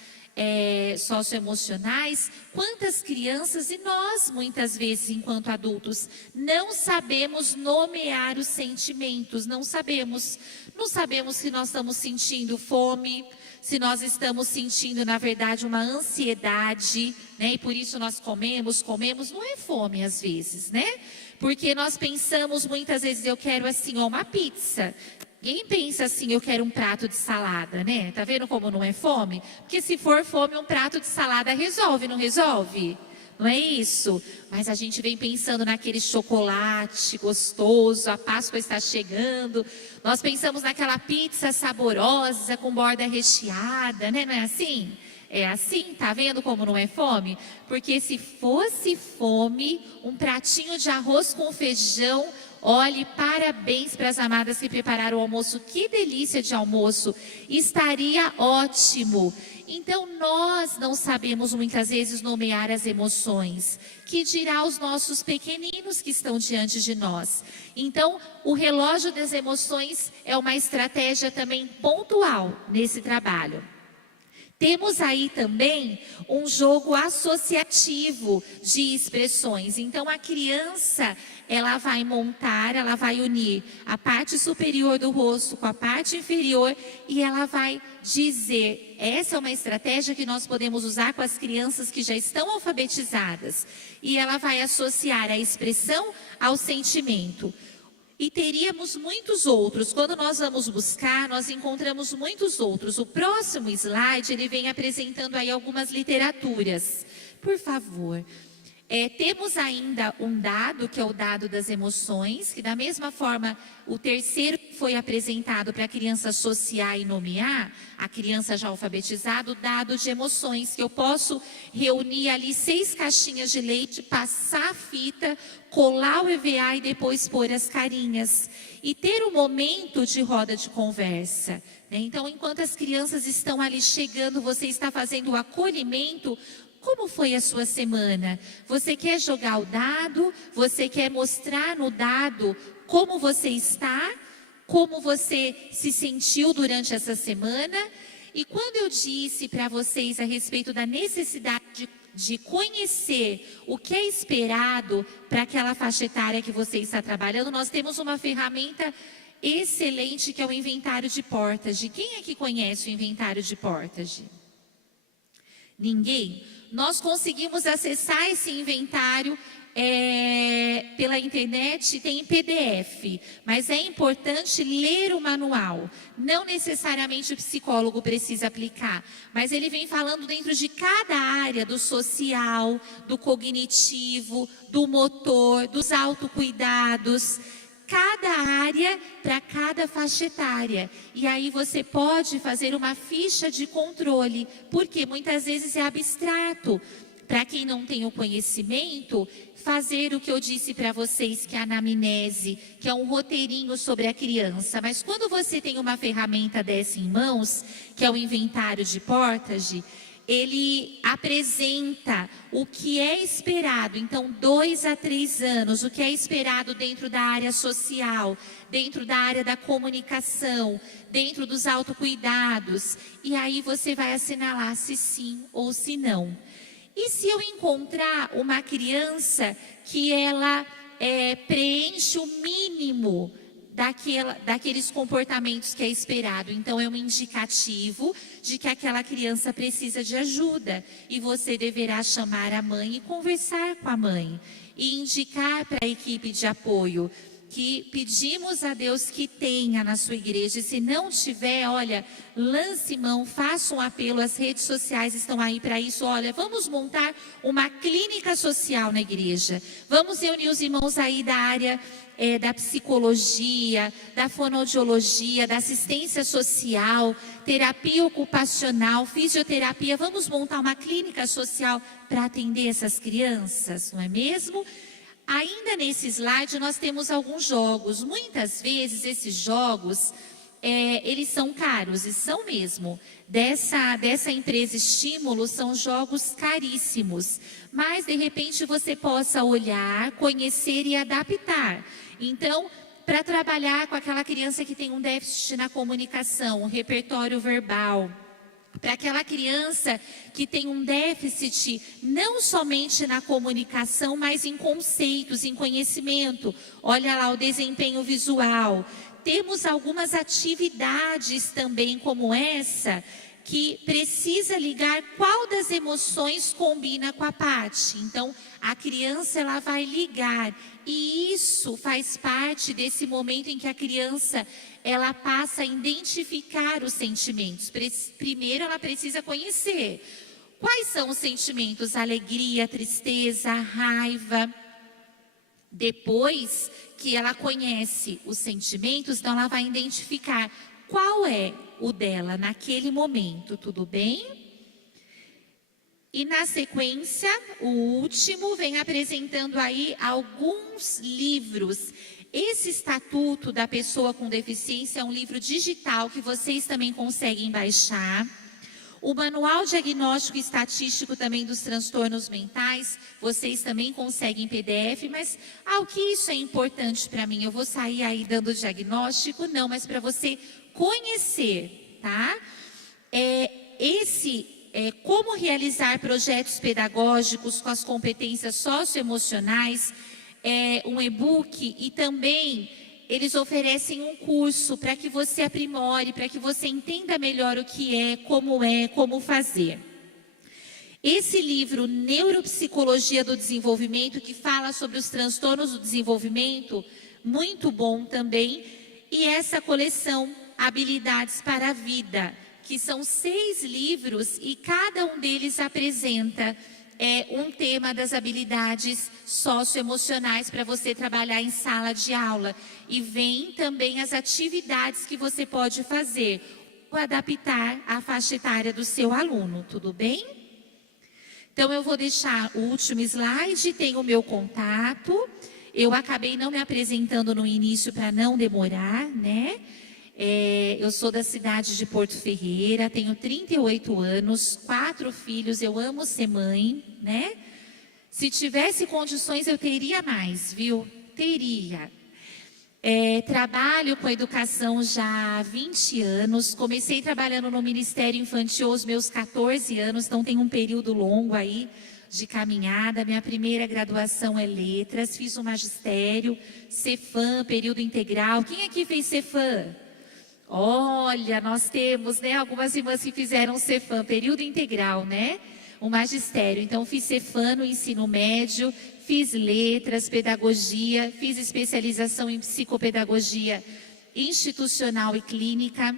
socioemocionais, quantas crianças e nós, muitas vezes, enquanto adultos, não sabemos nomear os sentimentos, não sabemos se nós estamos sentindo fome, se nós estamos sentindo, na verdade, uma ansiedade, né? E por isso nós comemos, não é fome às vezes, né? Porque nós pensamos muitas vezes, eu quero assim, uma pizza. Ninguém pensa assim, eu quero um prato de salada, né? Tá vendo como não é fome? Porque se for fome, um prato de salada resolve, não resolve? Não é isso? Mas a gente vem pensando naquele chocolate gostoso, a Páscoa está chegando. Nós pensamos naquela pizza saborosa, com borda recheada, né? Não é assim? É assim, tá vendo como não é fome? Porque se fosse fome, um pratinho de arroz com feijão, olhe, parabéns para as amadas que prepararam o almoço, que delícia de almoço, estaria ótimo. Então nós não sabemos muitas vezes nomear as emoções, que dirá os nossos pequeninos que estão diante de nós. Então o relógio das emoções é uma estratégia também pontual nesse trabalho. Temos aí também um jogo associativo de expressões. Então, a criança, ela vai montar, ela vai unir a parte superior do rosto com a parte inferior e ela vai dizer. Essa é uma estratégia que nós podemos usar com as crianças que já estão alfabetizadas. E ela vai associar a expressão ao sentimento. E teríamos muitos outros. Quando nós vamos buscar, nós encontramos muitos outros. O próximo slide, ele vem apresentando aí algumas literaturas. Por favor. Temos ainda um dado, que é o dado das emoções, que da mesma forma, o terceiro foi apresentado para a criança associar e nomear, a criança já alfabetizada, o dado de emoções, que eu posso reunir ali 6 caixinhas de leite, passar a fita, colar o EVA e depois pôr as carinhas. E ter um momento de roda de conversa. Então, enquanto as crianças estão ali chegando, você está fazendo o acolhimento. Como foi a sua semana? Você quer jogar o dado? Você quer mostrar no dado como você está? Como você se sentiu durante essa semana? E quando eu disse para vocês a respeito da necessidade de conhecer o que é esperado para aquela faixa etária que você está trabalhando, nós temos uma ferramenta excelente que é o inventário de Portage. Quem é que conhece o inventário de Portage? Ninguém? Nós conseguimos acessar esse inventário pela internet, tem em PDF, mas é importante ler o manual. Não necessariamente o psicólogo precisa aplicar, mas ele vem falando dentro de cada área, do social, do cognitivo, do motor, dos autocuidados. Cada área para cada faixa etária. E aí você pode fazer uma ficha de controle, porque muitas vezes é abstrato. Para quem não tem o conhecimento, fazer o que eu disse para vocês, que é a anamnese, que é um roteirinho sobre a criança. Mas quando você tem uma ferramenta dessa em mãos, que é o inventário de Portage, ele apresenta o que é esperado, então 2 a 3 anos, o que é esperado dentro da área social, dentro da área da comunicação, dentro dos autocuidados, e aí você vai assinalar se sim ou se não. E se eu encontrar uma criança que ela preenche o mínimo daqueles comportamentos que é esperado. Então, é um indicativo de que aquela criança precisa de ajuda. E você deverá chamar a mãe e conversar com a mãe. E indicar para a equipe de apoio que pedimos a Deus que tenha na sua igreja. E se não tiver, olha, lance mão, faça um apelo. As redes sociais estão aí para isso. Olha, vamos montar uma clínica social na igreja. Vamos reunir os irmãos aí da área da psicologia, da fonoaudiologia, da assistência social, terapia ocupacional, fisioterapia. Vamos montar uma clínica social para atender essas crianças, não é mesmo? Ainda nesse slide nós temos alguns jogos. Muitas vezes esses jogos, eles são caros, e são mesmo. Dessa empresa Estímulo, são jogos caríssimos. Mas de repente você possa olhar, conhecer e adaptar. Então, para trabalhar com aquela criança que tem um déficit na comunicação, um repertório verbal, para aquela criança que tem um déficit não somente na comunicação, mas em conceitos, em conhecimento. Olha lá o desempenho visual. Temos algumas atividades também como essa, que precisa ligar qual das emoções combina com a Paty. Então, a criança ela vai ligar. E isso faz parte desse momento em que a criança ela passa a identificar os sentimentos. Primeiro, ela precisa conhecer quais são os sentimentos: alegria, tristeza, raiva. Depois que ela conhece os sentimentos, então ela vai identificar qual é o dela naquele momento, tudo bem? E na sequência, o último vem apresentando aí alguns livros. Esse Estatuto da Pessoa com Deficiência é um livro digital que vocês também conseguem baixar. O Manual Diagnóstico e Estatístico também dos Transtornos Mentais, vocês também conseguem em PDF, mas o que isso é importante para mim? Eu vou sair aí dando diagnóstico? Não, mas para você conhecer, tá? Esse como realizar projetos pedagógicos com as competências socioemocionais, um e-book, e também eles oferecem um curso para que você aprimore, para que você entenda melhor o que é, como fazer. Esse livro, Neuropsicologia do Desenvolvimento, que fala sobre os transtornos do desenvolvimento, muito bom também. E essa coleção, Habilidades para a Vida, que são 6 livros e cada um deles apresenta um tema das habilidades socioemocionais para você trabalhar em sala de aula. E vem também as atividades que você pode fazer para adaptar à faixa etária do seu aluno, tudo bem? Então eu vou deixar o último slide, tem o meu contato. Eu acabei não me apresentando no início para não demorar, né? Eu sou da cidade de Porto Ferreira, tenho 38 anos, 4 filhos, eu amo ser mãe, né? Se tivesse condições eu teria mais, viu? Teria. Trabalho com educação já há 20 anos, comecei trabalhando no Ministério Infantil aos meus 14 anos, então tem um período longo aí de caminhada. Minha primeira graduação é Letras, fiz o magistério, Cefam, período integral. Quem aqui fez Cefam? Olha, nós temos, né, algumas irmãs que fizeram Cefam, período integral, né? O magistério. Então, fiz Cefam no ensino médio, fiz letras, pedagogia, fiz especialização em psicopedagogia institucional e clínica,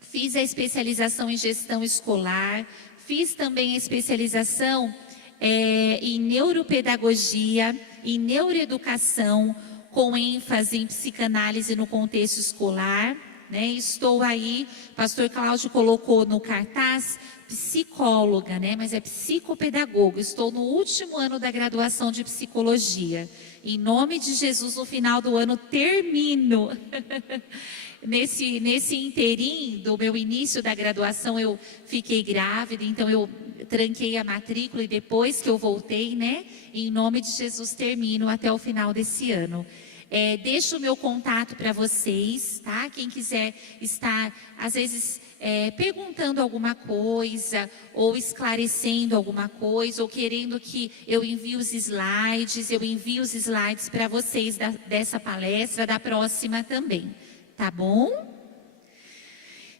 fiz a especialização em gestão escolar, fiz também a especialização em neuropedagogia, em neuroeducação, com ênfase em psicanálise no contexto escolar. Né? Estou aí, pastor Cláudio colocou no cartaz, psicóloga, né? Mas é psicopedagoga. Estou no último ano da graduação de psicologia. Em nome de Jesus, no final do ano, termino. Nesse interim do meu início da graduação, eu fiquei grávida, então eu tranquei a matrícula e depois que eu voltei, né? Em nome de Jesus, termino até o final desse ano. Deixo o meu contato para vocês, tá? Quem quiser estar, às vezes, perguntando alguma coisa, ou esclarecendo alguma coisa, ou querendo que eu envie os slides, eu envio os slides para vocês dessa palestra, da próxima também, tá bom?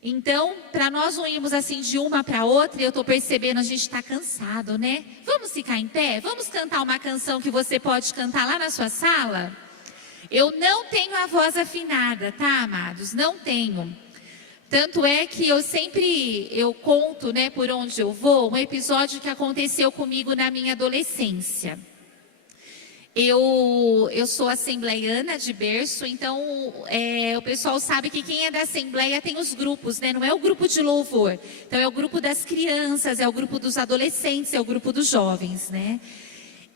Então, para nós não irmos assim de uma para outra, eu estou percebendo, a gente está cansado, né? Vamos ficar em pé? Vamos cantar uma canção que você pode cantar lá na sua sala? Eu não tenho a voz afinada, tá, amados? Não tenho. Tanto é que eu conto, né, por onde eu vou, um episódio que aconteceu comigo na minha adolescência. Eu sou assembleiana de berço, então o pessoal sabe que quem é da assembleia tem os grupos, né? Não é o grupo de louvor. Então é o grupo das crianças, é o grupo dos adolescentes, é o grupo dos jovens, né?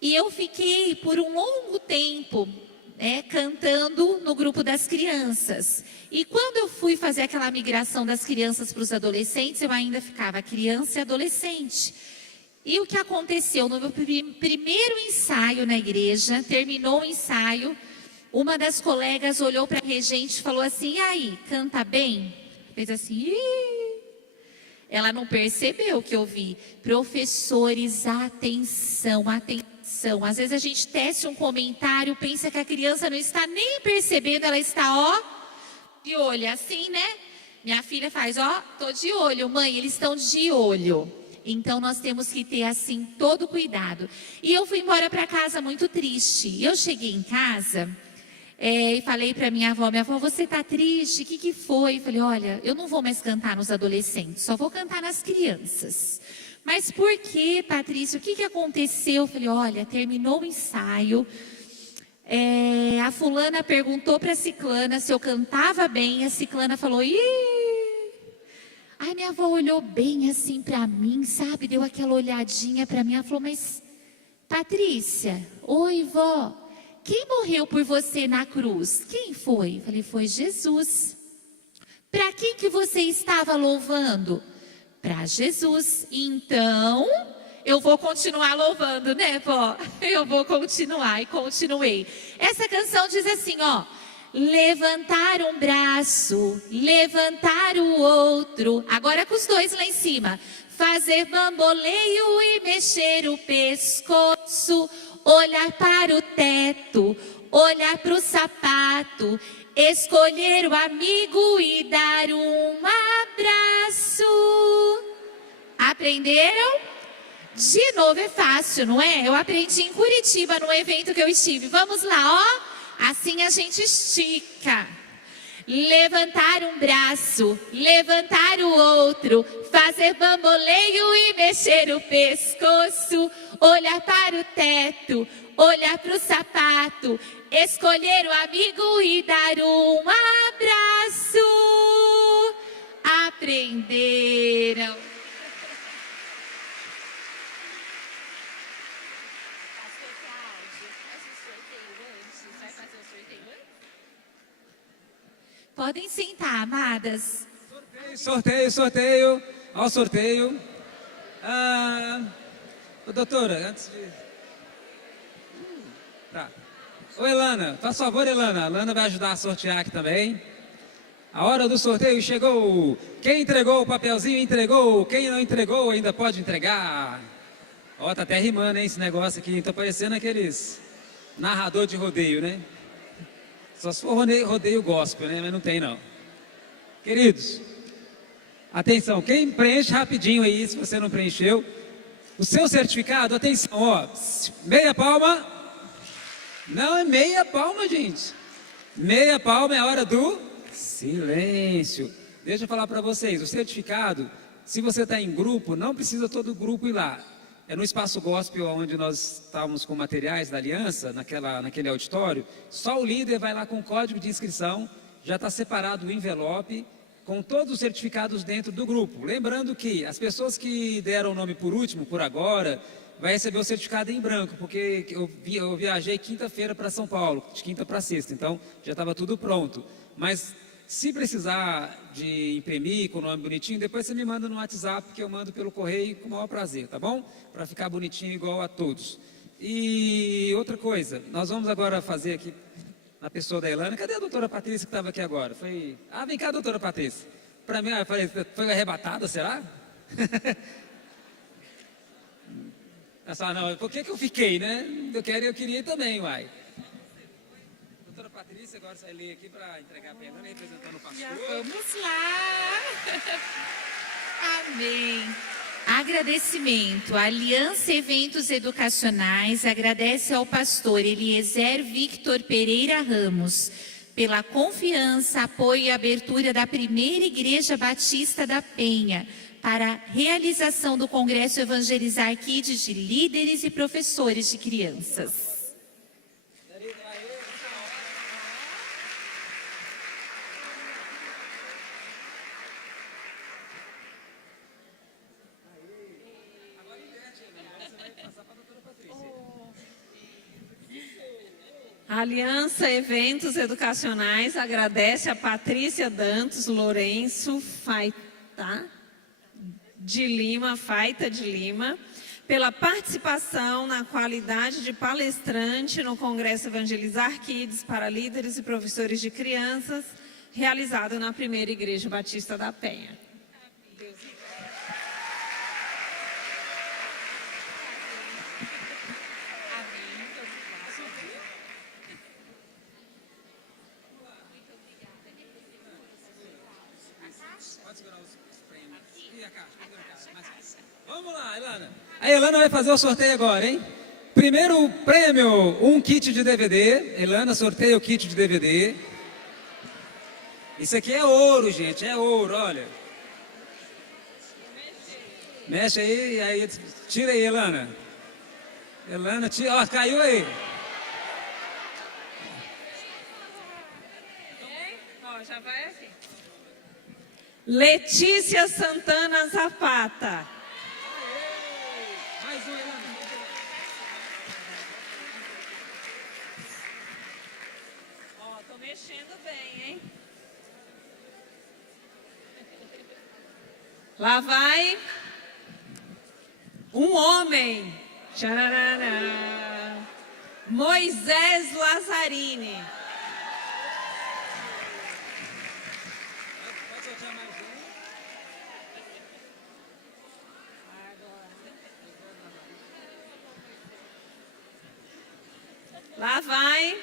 E eu fiquei por um longo tempo cantando no grupo das crianças. E quando eu fui fazer aquela migração das crianças para os adolescentes, eu ainda ficava criança e adolescente. E o que aconteceu? No meu primeiro ensaio na igreja, terminou o ensaio, uma das colegas olhou para a regente e falou assim: e aí, canta bem? Fez assim, Ih! Ela não percebeu o que eu vi. Professores, atenção, atenção. Às vezes a gente tece um comentário, pensa que a criança não está nem percebendo, ela está, de olho, assim, né? Minha filha faz, tô de olho, mãe, eles estão de olho. Então nós temos que ter, assim, todo cuidado. E eu fui embora para casa muito triste. Eu cheguei em casa e falei para minha avó, você está triste? O que foi? Eu falei, olha, eu não vou mais cantar nos adolescentes, só vou cantar nas crianças. Mas por que, Patrícia? O que aconteceu? Eu falei, olha, terminou o ensaio, a fulana perguntou para a ciclana se eu cantava bem, a ciclana falou, Ih! Aí minha avó olhou bem assim para mim, sabe? Deu aquela olhadinha para mim, ela falou, mas Patrícia, oi vó, quem morreu por você na cruz? Quem foi? Eu falei, foi Jesus. Para quem que você estava louvando? Para Jesus. Então, eu vou continuar louvando, né, vó? Eu vou continuar, e continuei. Essa canção diz assim, levantar um braço, levantar o outro. Agora com os dois lá em cima. fazer bamboleio e mexer o pescoço, olhar para o teto, olhar para o sapato, escolher o amigo e dar um abraço. Aprenderam? De novo, é fácil, não é? Eu aprendi em Curitiba, no evento que eu estive. Vamos lá, ó. Assim a gente estica. Levantar um braço, levantar o outro, fazer bamboleio e mexer o pescoço, olhar para o teto, olhar para o sapato, escolher o amigo e dar um abraço. Aprenderam? Podem sentar, amadas. Sorteio. Ao sorteio. Doutora, antes de... Tá. Ô, Elana, faz favor, Elana. A Elana vai ajudar a sortear aqui também. A hora do sorteio chegou. Quem entregou o papelzinho, entregou. Quem não entregou, ainda pode entregar. Ó, tá até rimando, hein, esse negócio aqui. Tá parecendo aqueles narrador de rodeio, né? Só se for rodeio gospel, né? Mas não tem, não. Queridos, atenção. Quem preenche rapidinho aí, se você não preencheu, o seu certificado, atenção, ó. Meia palma. Não é meia palma, gente. Meia palma é a hora do silêncio. Deixa eu falar para vocês, o certificado, se você está em grupo, não precisa todo o grupo ir lá. É no espaço gospel, onde nós estávamos com materiais da aliança, naquele auditório. Só o líder vai lá com o código de inscrição, já está separado o envelope, com todos os certificados dentro do grupo. Lembrando que as pessoas que deram o nome por último, por agora, vai receber o certificado em branco, porque eu viajei quinta-feira para São Paulo, de quinta para sexta, então já estava tudo pronto. Mas se precisar de imprimir com o nome bonitinho, depois você me manda no WhatsApp, que eu mando pelo correio com o maior prazer, tá bom? Para ficar bonitinho igual a todos. E outra coisa, nós vamos agora fazer aqui, na pessoa da Elana. Cadê a doutora Patrícia que estava aqui agora? Vem cá, doutora Patrícia. Para mim, foi arrebatada, será? Não, por que eu fiquei, né? Eu queria ir também, uai. Doutora Patrícia, agora você vai ler aqui para entregar a pergunta, representando o pastor. Vamos lá. Amém. Agradecimento. A Aliança Eventos Educacionais agradece ao pastor Eliezer Victor Pereira Ramos pela confiança, apoio e abertura da primeira Igreja Batista da Penha para a realização do Congresso Evangelizar Kids de líderes e professores de crianças. A Aliança Eventos Educacionais agradece a Patrícia Dantos Lourenço Faita de Lima, pela participação na qualidade de palestrante no Congresso Evangelizar Kids para líderes e professores de crianças, realizado na primeira Igreja Batista da Penha. Vamos lá, Elana. A Elana vai fazer o sorteio agora, hein? Primeiro prêmio, um kit de DVD. Elana sorteia o kit de DVD. Isso aqui é ouro, gente, é ouro, olha. Mexe aí, tira aí, Elana. Elana, tira, ó, caiu aí. Ó, já vai aqui. Letícia Santana Zapata. Mais um, Elana. Ó, tô mexendo bem, hein? Lá vai um homem. Tcharará. Moisés Lazzarini. Pode sortear mais um. Lá vai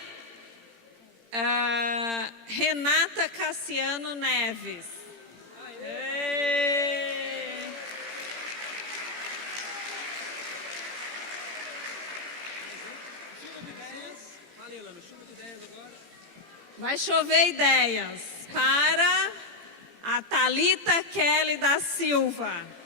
Renata Cassiano Neves. Ê! Vai chover ideias para a Thalita Kelly da Silva.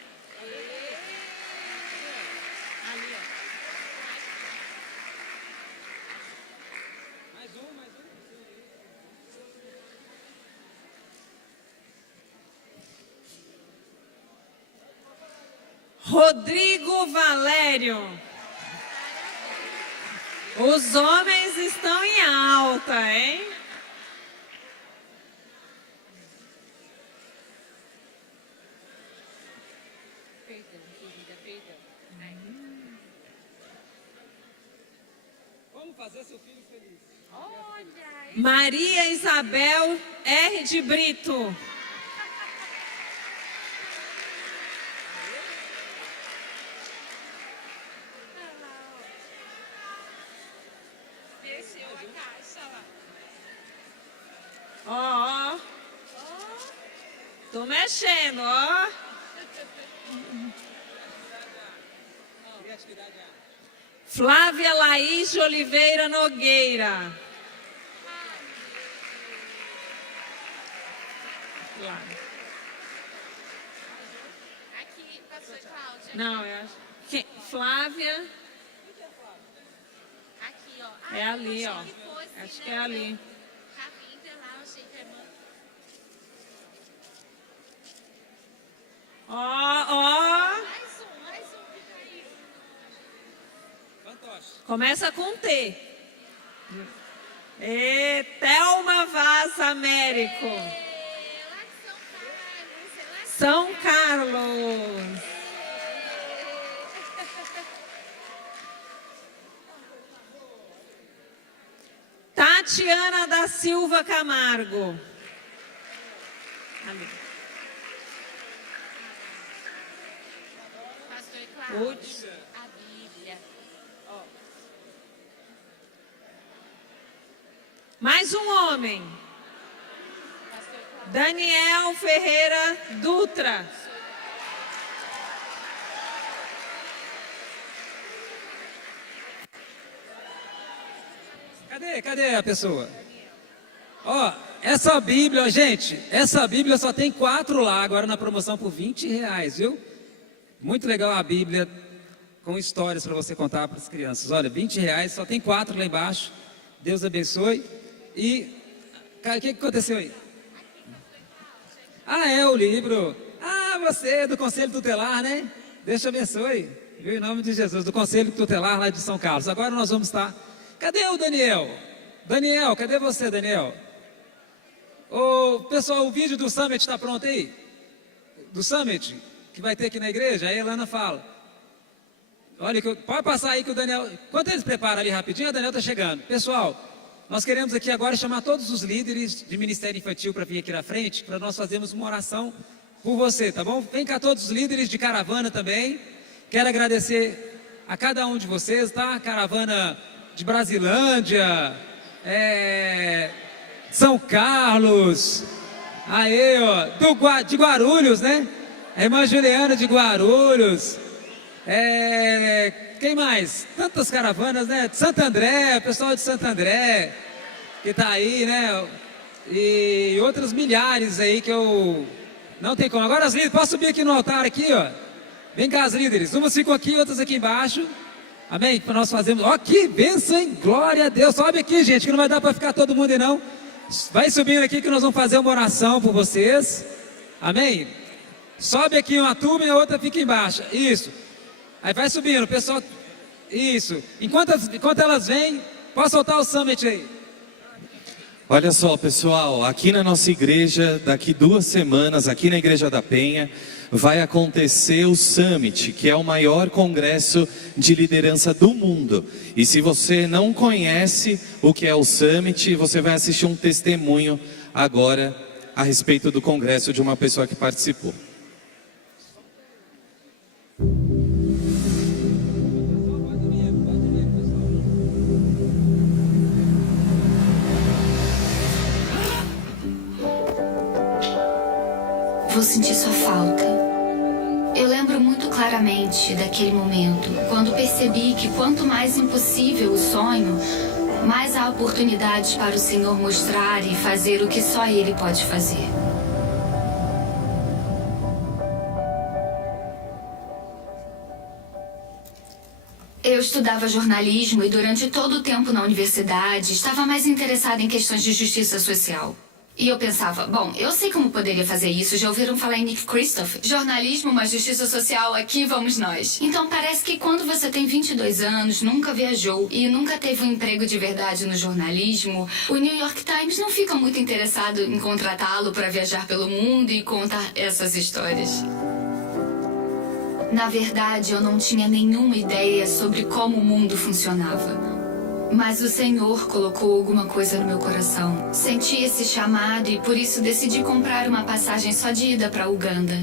Rodrigo Valério. Os homens estão em alta, hein? Perdão, querida, perdão. Vamos fazer seu filho feliz. Olha, Maria Isabel R. de Brito. mexeu a caixa lá. Ó, ó. Tô mexendo, ó. Flávia Laís de Oliveira Nogueira. Lá. Aqui, pastor Cláudia. Não, eu acho. Flávia Aqui, ó. é ali, eu ó. achei que fosse, Acho né, que é ali. Ravinha lá, eu achei que é irmã. Ó, ó. Mais um que caiu. Fantoche. Começa com T. E Thelma Vaz Américo. Lá de São São Carlos, Carlos. Tatiana da Silva Camargo. Ali. Pastor Cláudio. Último. A Bíblia. Mais um homem. Pastor Cláudio. Daniel Ferreira Dutra. Cadê a pessoa? Ó, essa Bíblia, gente, essa Bíblia só tem 4 lá, agora na promoção por R$20, viu? Muito legal a Bíblia, com histórias para você contar para as crianças. Olha, R$20, só tem 4 lá embaixo. Deus abençoe. E, cara, o que aconteceu aí? Ah, é o livro. Ah, você do Conselho Tutelar, né? Deus te abençoe. Viu? Em nome de Jesus, do Conselho Tutelar lá de São Carlos. Agora nós vamos estar... Cadê o Daniel? Daniel, cadê você, Daniel? Ô, pessoal, o vídeo do Summit está pronto aí? Do Summit, que vai ter aqui na igreja? Aí a Elana fala. Olha, pode passar aí que o Daniel... Enquanto eles preparam ali rapidinho, o Daniel está chegando. Pessoal, nós queremos aqui agora chamar todos os líderes de Ministério Infantil para vir aqui na frente, para nós fazermos uma oração por você, tá bom? Vem cá todos os líderes de caravana também. Quero agradecer a cada um de vocês, tá? Caravana de Brasilândia, São Carlos, aí, ó, de Guarulhos, né? A irmã Juliana de Guarulhos, quem mais? Tantas caravanas, né? De Santo André, o pessoal de Santo André, que tá aí, né? E outras milhares aí que eu não tem como. Agora as líderes, posso subir aqui no altar aqui, ó? Vem cá as líderes, umas ficam aqui, outras aqui embaixo. Amém? Para nós fazermos. Ó, que bênção, hein? Glória a Deus. Sobe aqui, gente, que não vai dar para ficar todo mundo aí, não. Vai subindo aqui que nós vamos fazer uma oração por vocês. Amém? Sobe aqui uma turma e a outra fica embaixo. Isso. Aí vai subindo, pessoal. Isso. Enquanto elas vêm, pode soltar o summit aí. Olha só, pessoal, aqui na nossa igreja, daqui 2 semanas, aqui na Igreja da Penha, vai acontecer o Summit, que é o maior congresso de liderança do mundo. E se você não conhece o que é o Summit, você vai assistir um testemunho agora a respeito do congresso de uma pessoa que participou. claramente daquele momento, quando percebi que quanto mais impossível o sonho, mais há oportunidades para o Senhor mostrar e fazer o que só Ele pode fazer. Eu estudava jornalismo e durante todo o tempo na universidade estava mais interessada em questões de justiça social. E eu pensava, bom, eu sei como poderia fazer isso, já ouviram falar em Nick Kristof? Jornalismo, mas justiça social, aqui vamos nós. Então parece que quando você tem 22 anos, nunca viajou e nunca teve um emprego de verdade no jornalismo, o New York Times não fica muito interessado em contratá-lo para viajar pelo mundo e contar essas histórias. Na verdade, eu não tinha nenhuma ideia sobre como o mundo funcionava. Mas o Senhor colocou alguma coisa no meu coração. Senti esse chamado e por isso decidi comprar uma passagem só de ida para Uganda.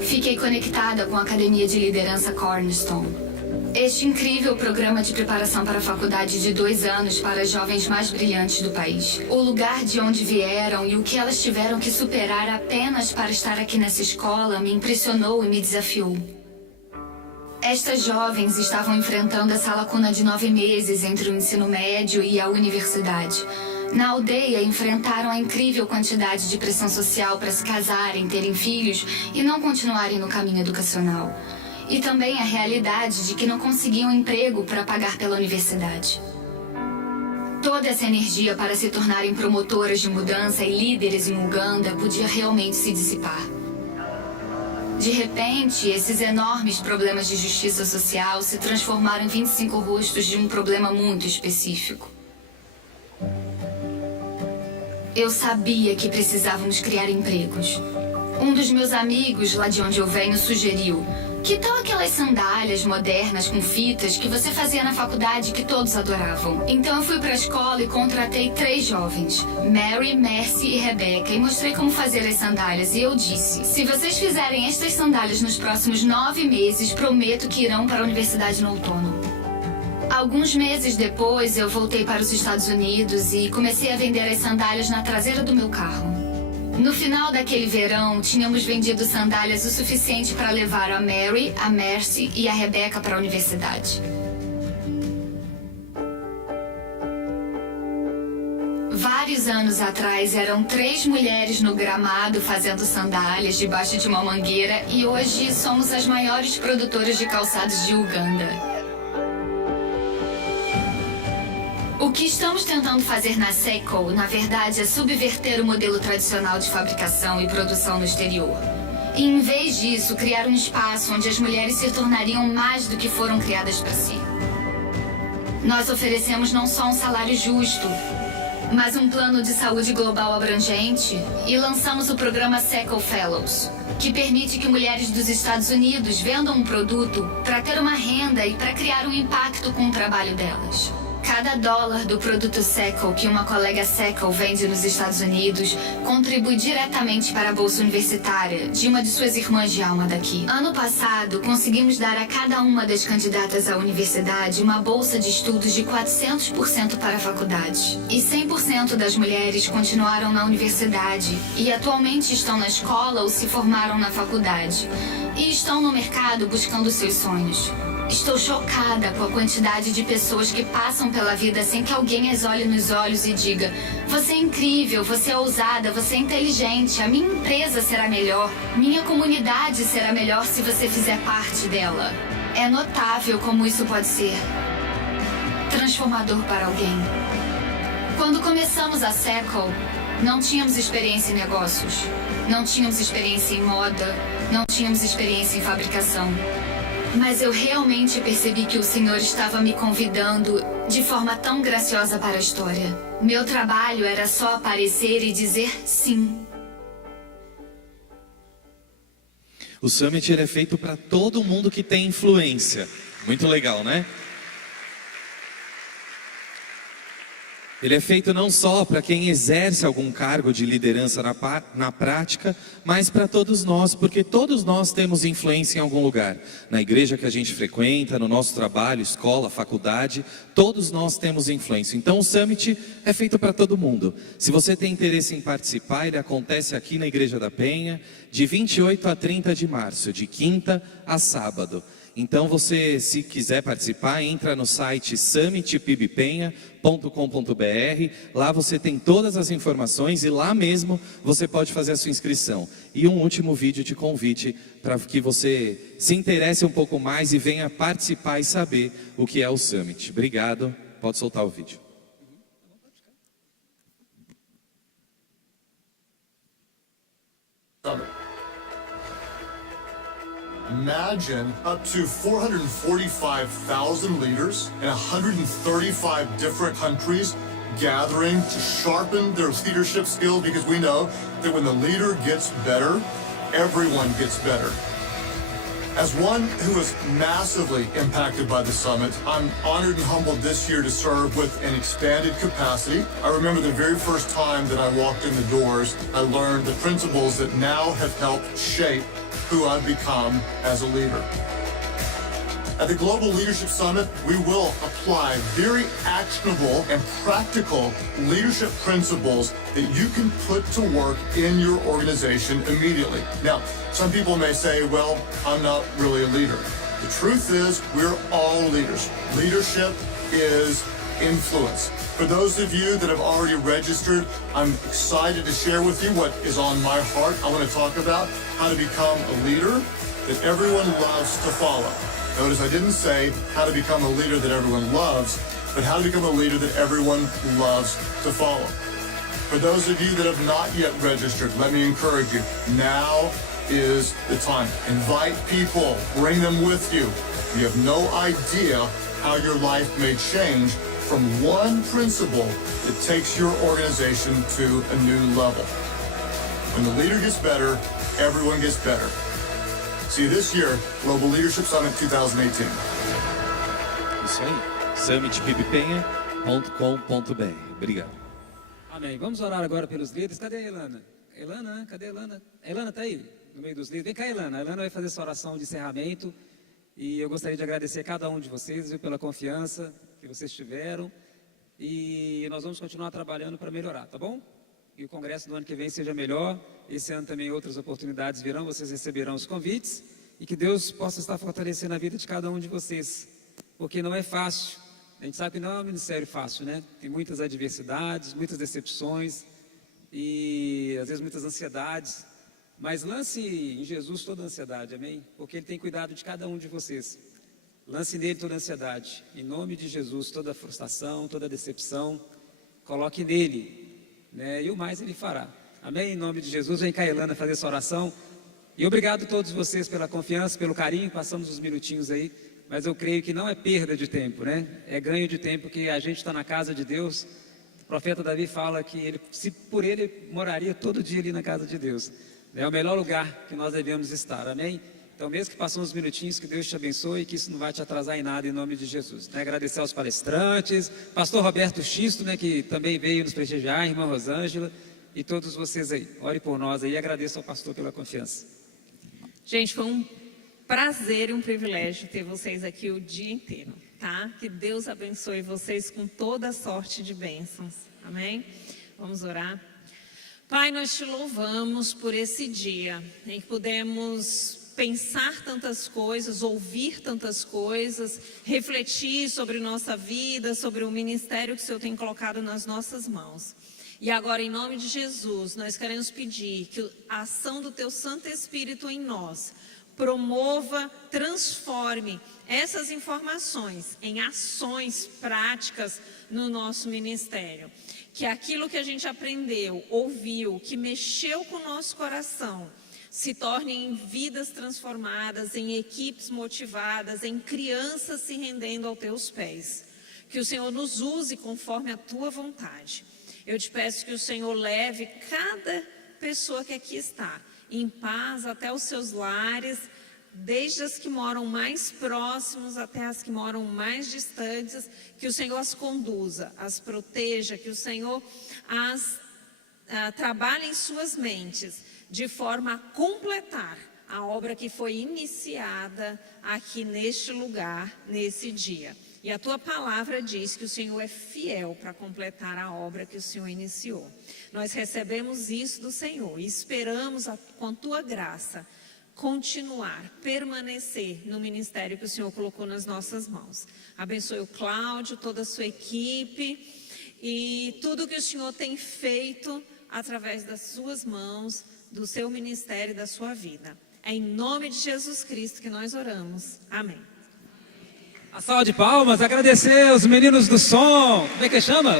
Fiquei conectada com a Academia de Liderança Cornerstone. Este incrível programa de preparação para a faculdade de 2 anos para as jovens mais brilhantes do país. O lugar de onde vieram e o que elas tiveram que superar apenas para estar aqui nessa escola me impressionou e me desafiou. Estas jovens estavam enfrentando essa lacuna de 9 meses entre o ensino médio e a universidade. Na aldeia, enfrentaram a incrível quantidade de pressão social para se casarem, terem filhos e não continuarem no caminho educacional. E também a realidade de que não conseguiam emprego para pagar pela universidade. Toda essa energia para se tornarem promotoras de mudança e líderes em Uganda podia realmente se dissipar. De repente, esses enormes problemas de justiça social se transformaram em 25 rostos de um problema muito específico. Eu sabia que precisávamos criar empregos. Um dos meus amigos, lá de onde eu venho, sugeriu: que tal aquelas sandálias modernas com fitas que você fazia na faculdade que todos adoravam? Então eu fui para a escola e contratei 3 jovens, Mary, Mercy e Rebecca, e mostrei como fazer as sandálias. E eu disse: se vocês fizerem estas sandálias nos próximos 9 meses, prometo que irão para a universidade no outono. Alguns meses depois, eu voltei para os Estados Unidos e comecei a vender as sandálias na traseira do meu carro. No final daquele verão, tínhamos vendido sandálias o suficiente para levar a Mary, a Mercy e a Rebecca para a universidade. Vários anos atrás, eram 3 mulheres no gramado fazendo sandálias debaixo de uma mangueira e hoje somos as maiores produtoras de calçados de Uganda. O que estamos tentando fazer na Seiko, na verdade, é subverter o modelo tradicional de fabricação e produção no exterior. E, em vez disso, criar um espaço onde as mulheres se tornariam mais do que foram criadas para si. Nós oferecemos não só um salário justo, mas um plano de saúde global abrangente e lançamos o programa Seiko Fellows, que permite que mulheres dos Estados Unidos vendam um produto para ter uma renda e para criar um impacto com o trabalho delas. Cada dólar do produto Seiko que uma colega Seiko vende nos Estados Unidos contribui diretamente para a bolsa universitária de uma de suas irmãs de alma daqui. Ano passado, conseguimos dar a cada uma das candidatas à universidade uma bolsa de estudos de 400% para a faculdade. E 100% das mulheres continuaram na universidade e atualmente estão na escola ou se formaram na faculdade. E estão no mercado buscando seus sonhos. Estou chocada com a quantidade de pessoas que passam pela vida sem que alguém as olhe nos olhos e diga: você é incrível, você é ousada, você é inteligente, a minha empresa será melhor, minha comunidade será melhor se você fizer parte dela. É notável como isso pode ser transformador para alguém. Quando começamos a Seiko, não tínhamos experiência em negócios, não tínhamos experiência em moda, não tínhamos experiência em fabricação. Mas eu realmente percebi que o Senhor estava me convidando de forma tão graciosa para a história. Meu trabalho era só aparecer e dizer sim. O Summit ele é feito para todo mundo que tem influência. Muito legal, né? Ele é feito não só para quem exerce algum cargo de liderança na prática, mas para todos nós, porque todos nós temos influência em algum lugar. Na igreja que a gente frequenta, no nosso trabalho, escola, faculdade, todos nós temos influência. Então o Summit é feito para todo mundo. Se você tem interesse em participar, ele acontece aqui na Igreja da Penha, de 28 a 30 de março, de quinta a sábado. Então você, se quiser participar, entra no site summitpibpenha.com.br. Lá você tem todas as informações e lá mesmo você pode fazer a sua inscrição. E um último vídeo de convite para que você se interesse um pouco mais e venha participar e saber o que é o Summit. Obrigado. Pode soltar o vídeo. Imagine up to 445,000 leaders in 135 different countries gathering to sharpen their leadership skills, because we know that when the leader gets better, everyone gets better. As one who was massively impacted by the summit, I'm honored and humbled this year to serve with an expanded capacity. I remember the very first time that I walked in the doors, I learned the principles that now have helped shape who I've become as a leader. At the Global Leadership Summit, we will apply very actionable and practical leadership principles that you can put to work in your organization immediately. Now, some people may say, well, I'm not really a leader. The truth is, we're all leaders. Leadership is influence. For those of you that have already registered, I'm excited to share with you what is on my heart. I want to talk about how to become a leader that everyone loves to follow. Notice I didn't say how to become a leader that everyone loves, but how to become a leader that everyone loves to follow. For those of you that have not yet registered, let me encourage you. Now is the time. Invite people, bring them with you. You have no idea how your life may change from one principle that takes your organization to a new level. When the leader gets better, everyone gets better. See you this year, Global Leadership Summit 2018. Isso aí, summitpibpenha.com.br. Obrigado. Amém. Vamos orar agora pelos líderes. Cadê a Elana? Elana, cadê a Elana? A Elana está aí, no meio dos líderes. Vem cá, Elana. A Elana vai fazer essa oração de encerramento. E eu gostaria de agradecer a cada um de vocês, viu, pela confiança que vocês tiveram. E nós vamos continuar trabalhando para melhorar, tá bom? E o congresso do ano que vem seja melhor. Esse ano também outras oportunidades virão, vocês receberão os convites. E que Deus possa estar fortalecendo a vida de cada um de vocês. Porque não é fácil. A gente sabe que não é um ministério fácil, né? Tem muitas adversidades, muitas decepções e às vezes muitas ansiedades. Mas lance em Jesus toda a ansiedade, amém? Porque Ele tem cuidado de cada um de vocês. Lance nele toda a ansiedade. Em nome de Jesus, toda a frustração, toda a decepção, coloque nele, né? E o mais Ele fará. Amém? Em nome de Jesus, vem cá, Elana, fazer essa oração. E obrigado a todos vocês pela confiança, pelo carinho. Passamos uns minutinhos aí, mas eu creio que não é perda de tempo, né? É ganho de tempo, que a gente está na casa de Deus. O profeta Davi fala que ele, se por ele, moraria todo dia ali na casa de Deus. É o melhor lugar que nós devemos estar, amém? Então, mesmo que passem uns minutinhos, que Deus te abençoe e que isso não vai te atrasar em nada, em nome de Jesus. Né? Agradecer aos palestrantes, pastor Roberto Xisto, né, que também veio nos prestigiar, irmã Rosângela, e todos vocês aí. Ore por nós aí e agradeço ao pastor pela confiança. Gente, foi um prazer e um privilégio ter vocês aqui o dia inteiro, tá? Que Deus abençoe vocês com toda a sorte de bênçãos, amém? Vamos orar. Pai, nós te louvamos por esse dia em que pudemos pensar tantas coisas, ouvir tantas coisas, refletir sobre nossa vida, sobre o ministério que o Senhor tem colocado nas nossas mãos. E agora, em nome de Jesus, nós queremos pedir que a ação do Teu Santo Espírito em nós promova, transforme essas informações em ações práticas no nosso ministério. Que aquilo que a gente aprendeu, ouviu, que mexeu com o nosso coração, se torne em vidas transformadas, em equipes motivadas, em crianças se rendendo aos Teus pés. Que o Senhor nos use conforme a Tua vontade. Eu te peço que o Senhor leve cada pessoa que aqui está em paz até os seus lares, desde as que moram mais próximos até as que moram mais distantes, que o Senhor as conduza, as proteja, que o Senhor as trabalhe em suas mentes, de forma a completar a obra que foi iniciada aqui neste lugar, nesse dia. E a tua palavra diz que o Senhor é fiel para completar a obra que o Senhor iniciou. Nós recebemos isso do Senhor e esperamos, com a tua graça, continuar, permanecer no ministério que o Senhor colocou nas nossas mãos. Abençoe o Cláudio, toda a sua equipe e tudo que o Senhor tem feito através das suas mãos, do seu ministério e da sua vida. É em nome de Jesus Cristo que nós oramos. Amém. A salva de palmas, agradecer os meninos do som. Como é que chama?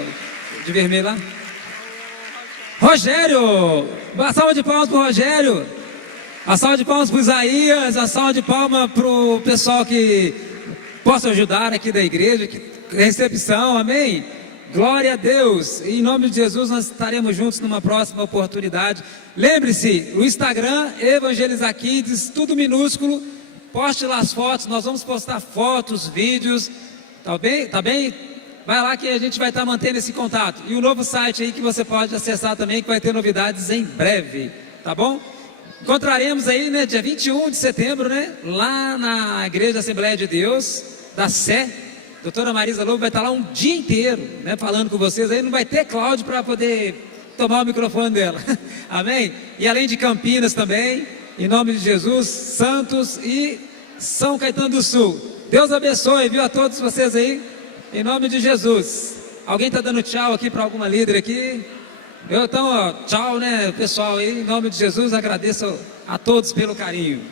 De vermelho lá. Rogério! A salva de palmas para o Rogério. A salva de palmas para o Isaías. A salva de palmas para o pessoal que possa ajudar aqui da igreja. Recepção, amém? Glória a Deus. Em nome de Jesus nós estaremos juntos numa próxima oportunidade. Lembre-se, o Instagram, Evangelizar Kids, tudo minúsculo. Poste lá as fotos, nós vamos postar fotos, vídeos, tá bem? Tá bem? Vai lá que a gente vai estar mantendo esse contato. E o novo site aí que você pode acessar também, que vai ter novidades em breve, tá bom? Encontraremos aí, né, dia 21 de setembro, né, lá na Igreja Assembleia de Deus, da Sé. Doutora Marisa Lobo vai estar lá um dia inteiro, né, falando com vocês. Aí não vai ter Cláudio para poder tomar o microfone dela. Amém? E além de Campinas também, em nome de Jesus, Santos e São Caetano do Sul. Deus abençoe, viu, a todos vocês aí, em nome de Jesus. Alguém está dando tchau aqui para alguma líder aqui? Então, ó, tchau, né, pessoal aí, em nome de Jesus, agradeço a todos pelo carinho.